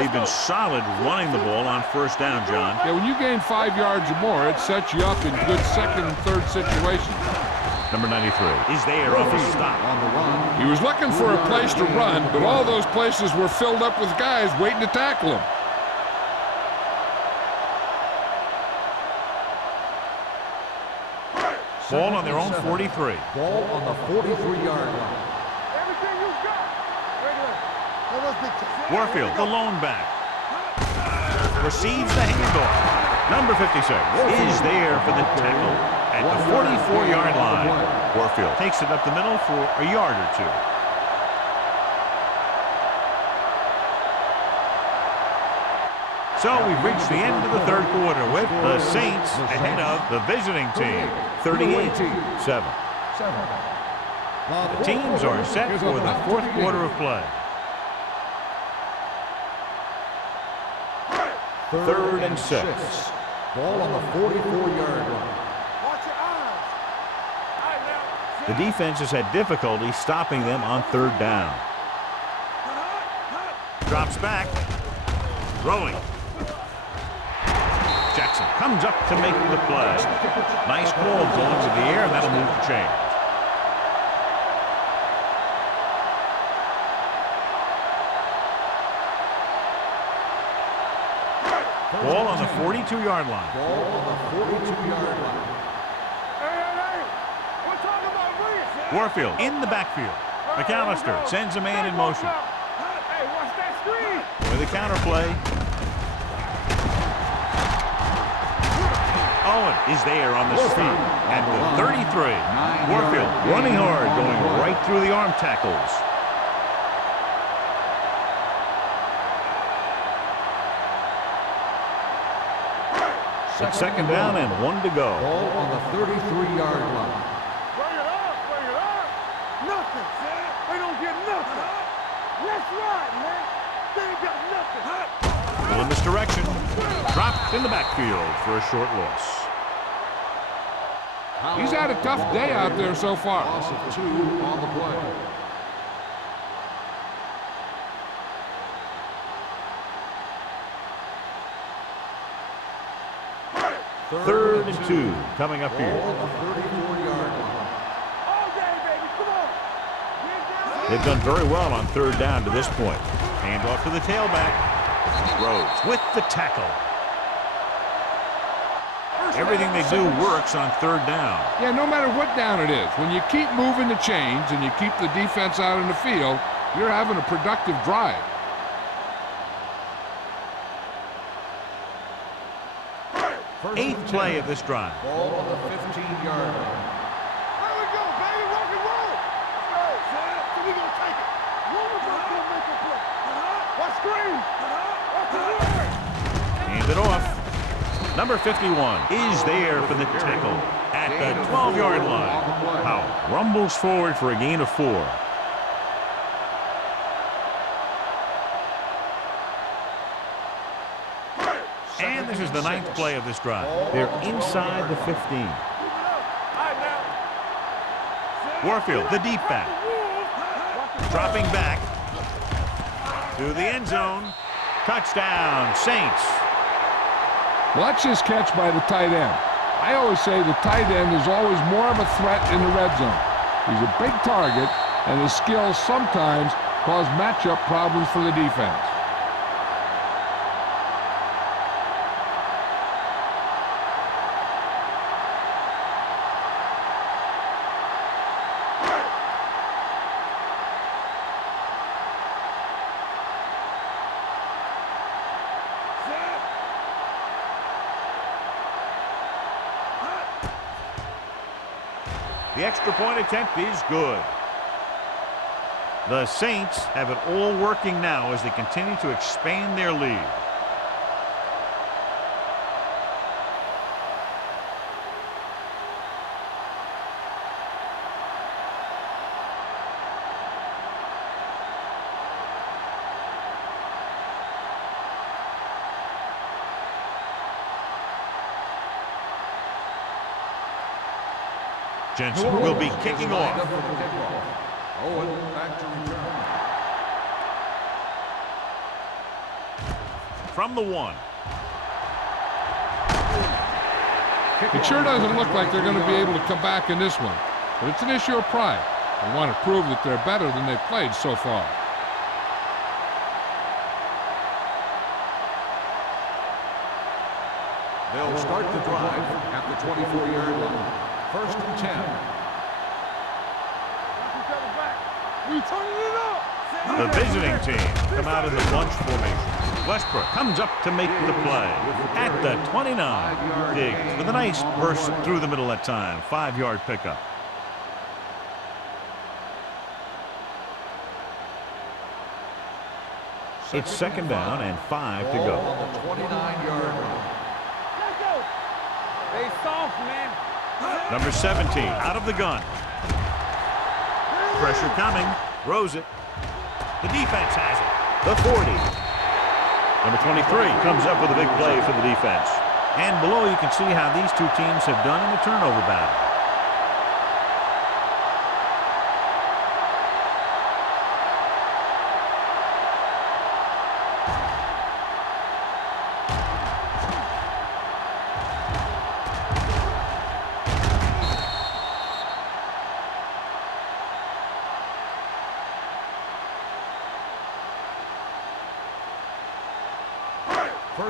They've been solid running the ball on first down, John. Yeah, when you gain 5 yards or more, it sets you up in good second and third situations. Number 93 is there on the stop. On the run. He was looking for a place to run, but all those places were filled up with guys waiting to tackle him. Ball on their own 43. Ball on the 43-yard line. Everything you got. Warfield, the lone back. Receives the handoff. Number 56 is there for the tackle at the 44-yard line. Warfield takes it up the middle for a yard or two. So we've reached the end of the third quarter with the Saints ahead of the visiting team, 38-7. The teams are set for the fourth quarter of play. Third and 6. Ball on the 44-yard line. Watch your eyes. All right, now. The defense has had difficulty stopping them on third down. Drops back. Throwing. Jackson comes up to make the play. Nice ball going to the air, and that'll move the chain. Ball on the 42-yard line. Ball on the 42-yard line. Hey. We're talking about Williams. Warfield in the backfield. McAllister sends a man in motion. Hey, watch that screen. With a counterplay. Owen is there on the speed at the 33. Warfield running hard, going right through the arm tackles. It's second down and 1 to go. Ball on the 33-yard line. Bring it up. Nothing. They don't get nothing. Let's ride, man. They ain't got nothing. Little misdirection. Dropped in the backfield for a short loss. He's had a tough day out there so far. Loss of 2 on the play. Third and 2 coming up Ball here. on the 34-yard line. All day, baby. Come on. Get down. They've done very well on third down to this point. Hand off to the tailback. Rhodes with the tackle. Everything they do works on third down. Yeah, no matter what down it is, when you keep moving the chains and you keep the defense out in the field, you're having a productive drive. Eighth play of this drive. Ball on the 15-yard line. There we go, baby. Rock and roll. So we gonna take it. One of us gonna make a play. Watch screen. Watch the run. Hand it off. Number 51 is there for the tackle at the 12-yard line. Powell rumbles forward for a gain of 4. And this is the 9th play of this drive. They're inside the 15. All right, now. Warfield, the deep back. Dropping back to the end zone. Touchdown, Saints. Watch this catch by the tight end. I always say the tight end is always more of a threat in the red zone. He's a big target, and his skills sometimes cause matchup problems for the defense. The extra point attempt is good. The Saints have it all working now as they continue to expand their lead. Jensen will be kicking off. Owen back to return. From the 1. It sure doesn't look like they're going to be able to come back in this one, but it's an issue of pride. They want to prove that they're better than they've played so far. They'll start the drive at the 24-yard line. First and 10. The visiting team come out in the bunch formation. Westbrook comes up to make the play at the 29. Diggs with a nice burst through the middle that time. 5-yard pickup. It's second down and 5 to go. On the 29-yard line. Stay soft, man. Number 17 out of the gun. Pressure coming. Throws it. The defense has it. The 40. Number 23 comes up with a big play for the defense. And below you can see how these two teams have done in the turnover battle.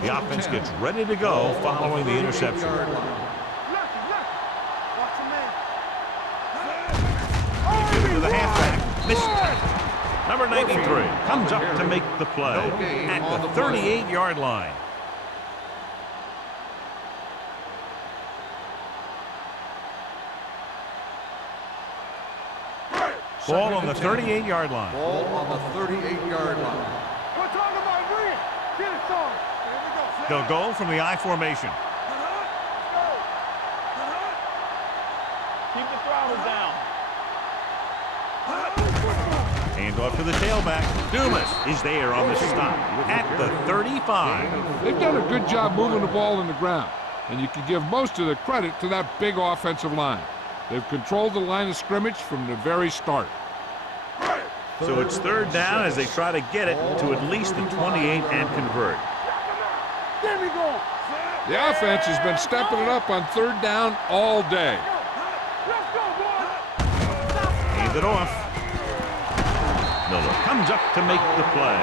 The offense gets ready to go following the interception. Watch the man. Give it to the halfback. Missed tackle. Number 93 comes up to make the play at the 38-yard line. Ball on the 38-yard line. Ball on the 38-yard line. We're talking about Green. Get it on. They'll go from the I formation. Keep the throttle down. Hand off to the tailback. Dumas is there on the stop at the 35. They've done a good job moving the ball in the ground, and you can give most of the credit to that big offensive line. They've controlled the line of scrimmage from the very start. So it's third down as they try to get it to at least the 28 and convert. There we go. The offense has been stepping it up on third down all day. Let's go, boy. Hand it off. Miller comes up to make the play.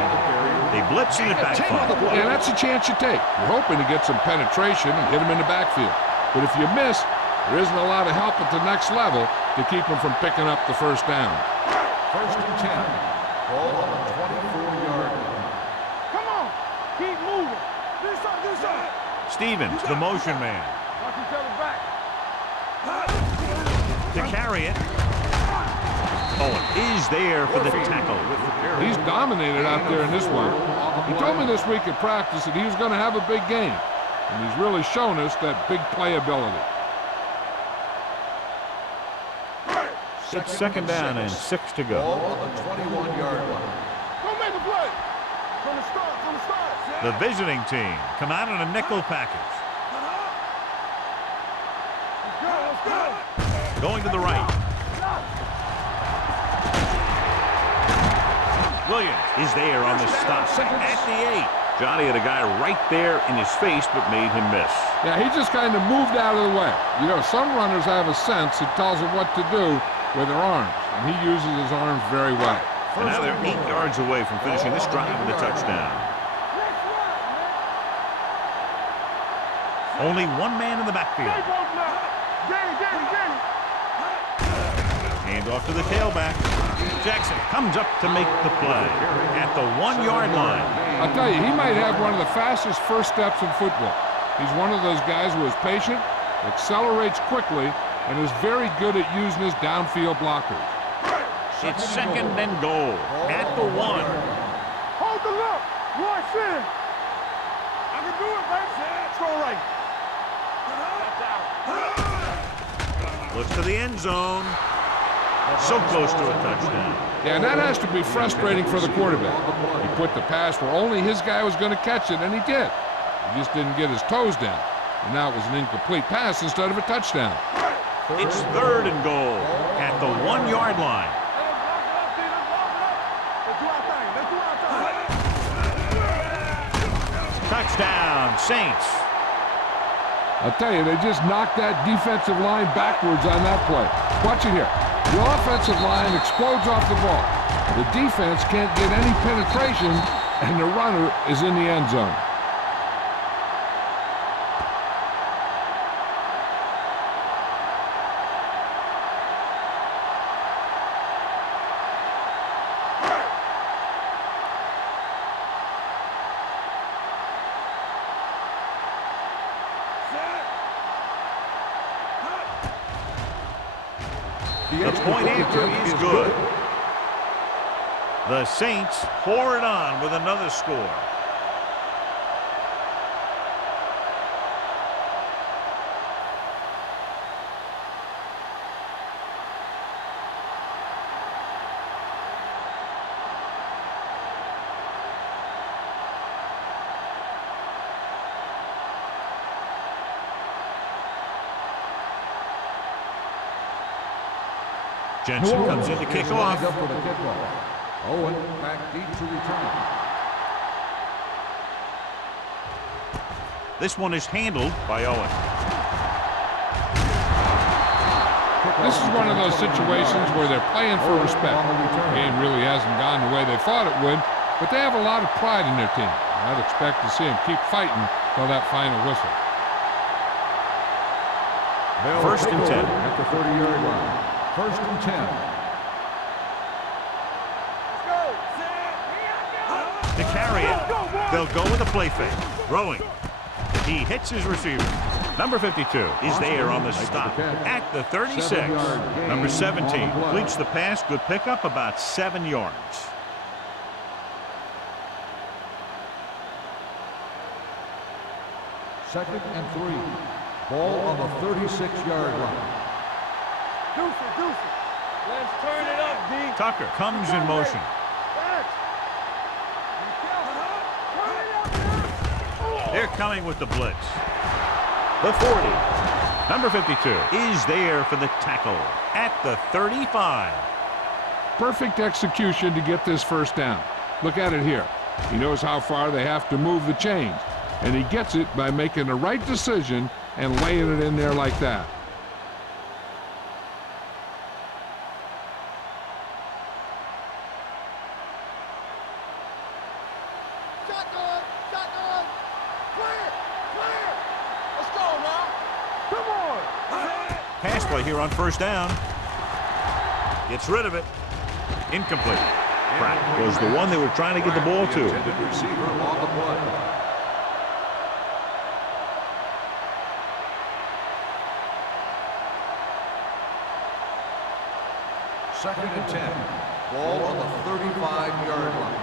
They blitz in the backfield. Yeah, that's a chance you take. You're hoping to get some penetration and hit them in the backfield. But if you miss, there isn't a lot of help at the next level to keep them from picking up the first down. First and 10. Ball on the 24-yard line. Come on. Keep moving. This up. Stevens, the motion man. Watch each other back. To carry it. Owen is there for the tackle. He's dominated out there in this one. He told me this week at practice that he was going to have a big game, and he's really shown us that big playability. It's second down and 6 to go. Ball on the 21-yard line. Go make a play. From the start. The visiting team come out in a nickel package. Let's go. Going to the right. Williams is there on the stop at the 8. Johnny had a guy right there in his face but made him miss. Yeah, he just kind of moved out of the way. You know, some runners have a sense that tells them what to do with their arms, and he uses his arms very well. And now they're 8 yards away from finishing this drive with a touchdown. Only one man in the backfield. Hand off to the tailback. Jackson comes up to make the play at the 1-yard line. I'll tell you, he might have one of the fastest first steps in football. He's one of those guys who is patient, accelerates quickly, and is very good at using his downfield blockers. It's second and goal at the 1. Hold the look. Watch in. I can do it, baby. Throw right. Looks to the end zone. So close to a touchdown. Yeah, and that has to be frustrating for the quarterback. He put the pass where only his guy was going to catch it, and he did. He just didn't get his toes down. And now it was an incomplete pass instead of a touchdown. It's third and goal at the 1-yard line. Touchdown, Saints. I'll tell you, they just knocked that defensive line backwards on that play. Watch it here. The offensive line explodes off the ball. The defense can't get any penetration, and the runner is in the end zone. The point after is good. The Saints pour it on with another score. Jensen comes in to kick off. Up for the kickoff. Owen back deep to return. This one is handled by Owen. This is one of those situations where they're playing for respect. The game really hasn't gone the way they thought it would, but they have a lot of pride in their team. I'd expect to see them keep fighting till that final whistle. First and 10. At the 30-yard line. First and 10. To carry it, they'll go with a play fake. Throwing. He hits his receiver. Number 52 is there on the stop at the 36. Number 17 completes the pass. Good pickup, about 7 yards. Second and 3. Ball on the 36-yard line. Deuces. Let's turn it up, D. Tucker comes in motion. They're coming with the blitz. The 40. Number 52 is there for the tackle at the 35. Perfect execution to get this first down. Look at it here. He knows how far they have to move the chains, and he gets it by making the right decision and laying it in there like that. Shotgun. Clear. Let's go now. Come on. Pass play here on first down. Gets rid of it. Incomplete. Pratt was the one they were trying to get the ball to. Intended receiver on the play. Second and 10. Ball on the 35-yard line.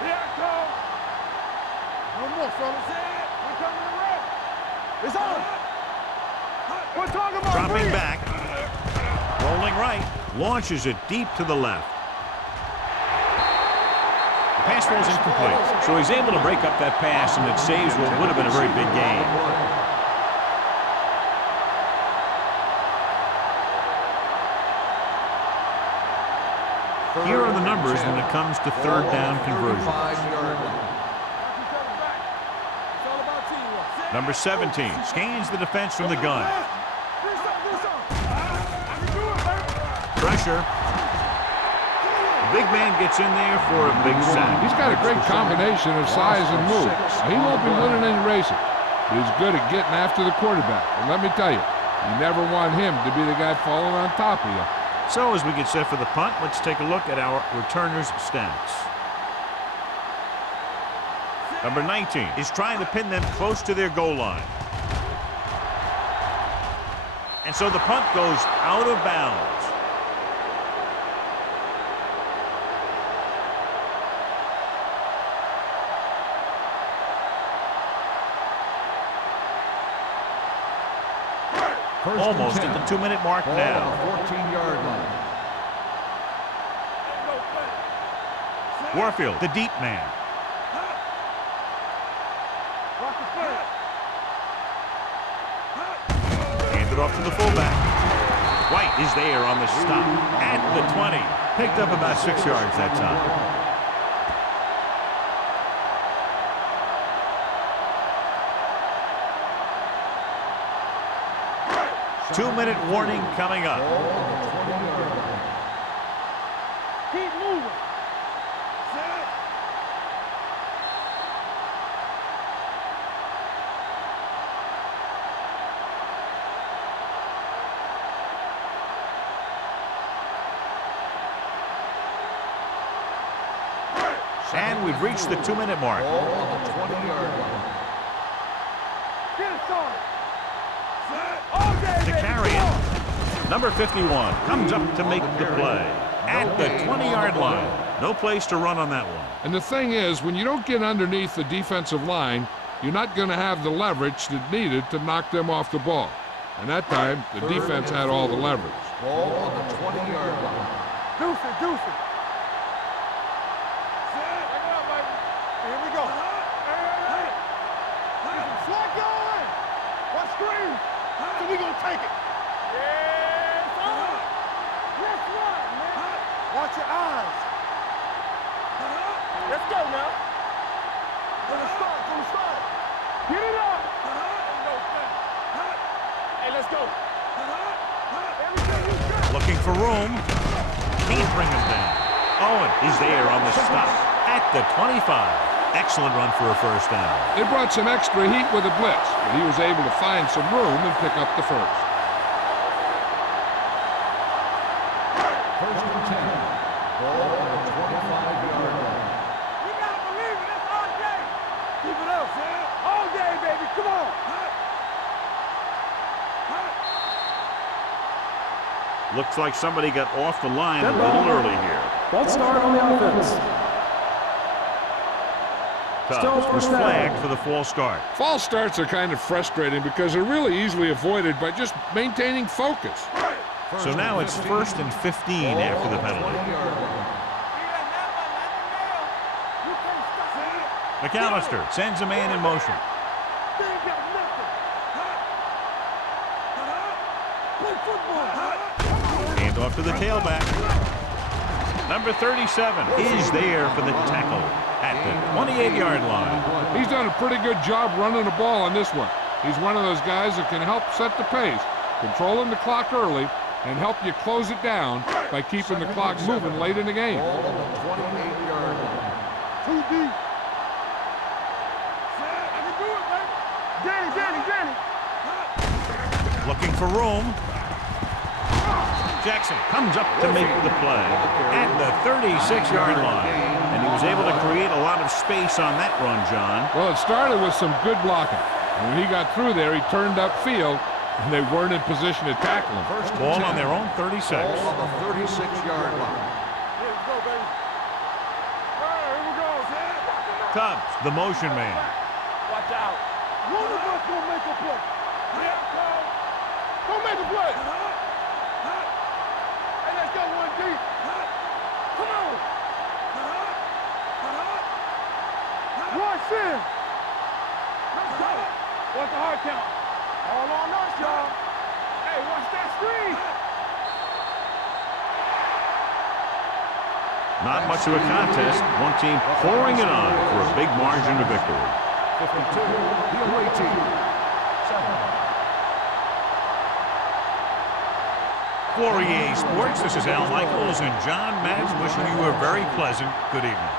Here I come. No more, fellas. We're coming to red. It's on. We're talking about Dropping red. back. Rolling right. Launches it deep to the left. The pass ball is incomplete. So he's able to break up that pass, and it saves what would have been a very big gain. Here are the numbers when it comes to third down conversions. Number 17 scans the defense from the gun. Pressure. The big man gets in there for a big sack. He's got a great combination of size and move. Now, he won't be winning any races, but he's good at getting after the quarterback. And let me tell you, you never want him to be the guy falling on top of you. So as we get set for the punt, let's take a look at our returners' stats. Number 19 is trying to pin them close to their goal line. And so the punt goes out of bounds. Almost at the 2-minute mark now. 14-yard line. Warfield, the deep man. Handed off to the fullback. White is there on the stop at the 20. Picked up about 6 yards that time. 2-minute warning coming up. Keep moving. And we've reached the 2-minute mark. Ball on the 20-yard line. Get it started. All day, To baby. carry Come on. it. Number 51 comes up to make the play at the 20-yard line. No place to run on that one. And the thing is, when you don't get underneath the defensive line, you're not going to have the leverage that's needed to knock them off the ball. And that time, the defense had all the leverage. Ball on the 20-yard line. Deuce it, deuce it. Check it out, baby. Here we go. Hey. Slack on. What screen? So we gonna take it. Yes, sir. Let's run, man. Watch your eyes. Let's go now. From the start. Get it up. Hey, let's go. Everything you got. Looking for room. Can't bring him down. Owen is there on the stop at the 25. Excellent run for a first down. They brought some extra heat with a blitz, but he was able to find some room and pick up the first. First and 10. Ball on the 25-yard line. You gotta believe it. That's all day. Keep it up, man. All day, baby. Come on. Looks like somebody got off the line a little early here. False start on the offense. Cubs was first down. flagged for the false start. False starts are kind of frustrating because they're really easily avoided by just maintaining focus. So now it's 1st and 15 after the penalty. McAllister sends a man in motion. They ain't got nothing. Play football. Hand off to the tailback. Number 37 is there for the tackle at the 28-yard line. He's done a pretty good job running the ball on this one. He's one of those guys that can help set the pace, controlling the clock early, and help you close it down by keeping the clock moving late in the game. Ball on the 28-yard line. Too deep. I can do it, baby. Danny. Looking for room. Jackson comes up to make the play at the 36-yard line. And he was able to create a lot of space on that run, John. Well, it started with some good blocking. And when he got through there, he turned upfield, and they weren't in position to tackle him. First and Ball 10. on their own 36. Ball on the 36-yard line. Here we go, baby. All right, here we go. Cubs, the motion man. Watch out. One of us gonna make a play. Go make a play. Hey, let's go one deep. Come on. Watch in. Let's go. What's the hard count? All on us, y'all. Hey, watch that screen. Not much of a contest. One team pouring it on for a big margin of victory. 52, the away team. 7. For EA Sports, this is Al Michaels and John Madden wishing you a very pleasant good evening.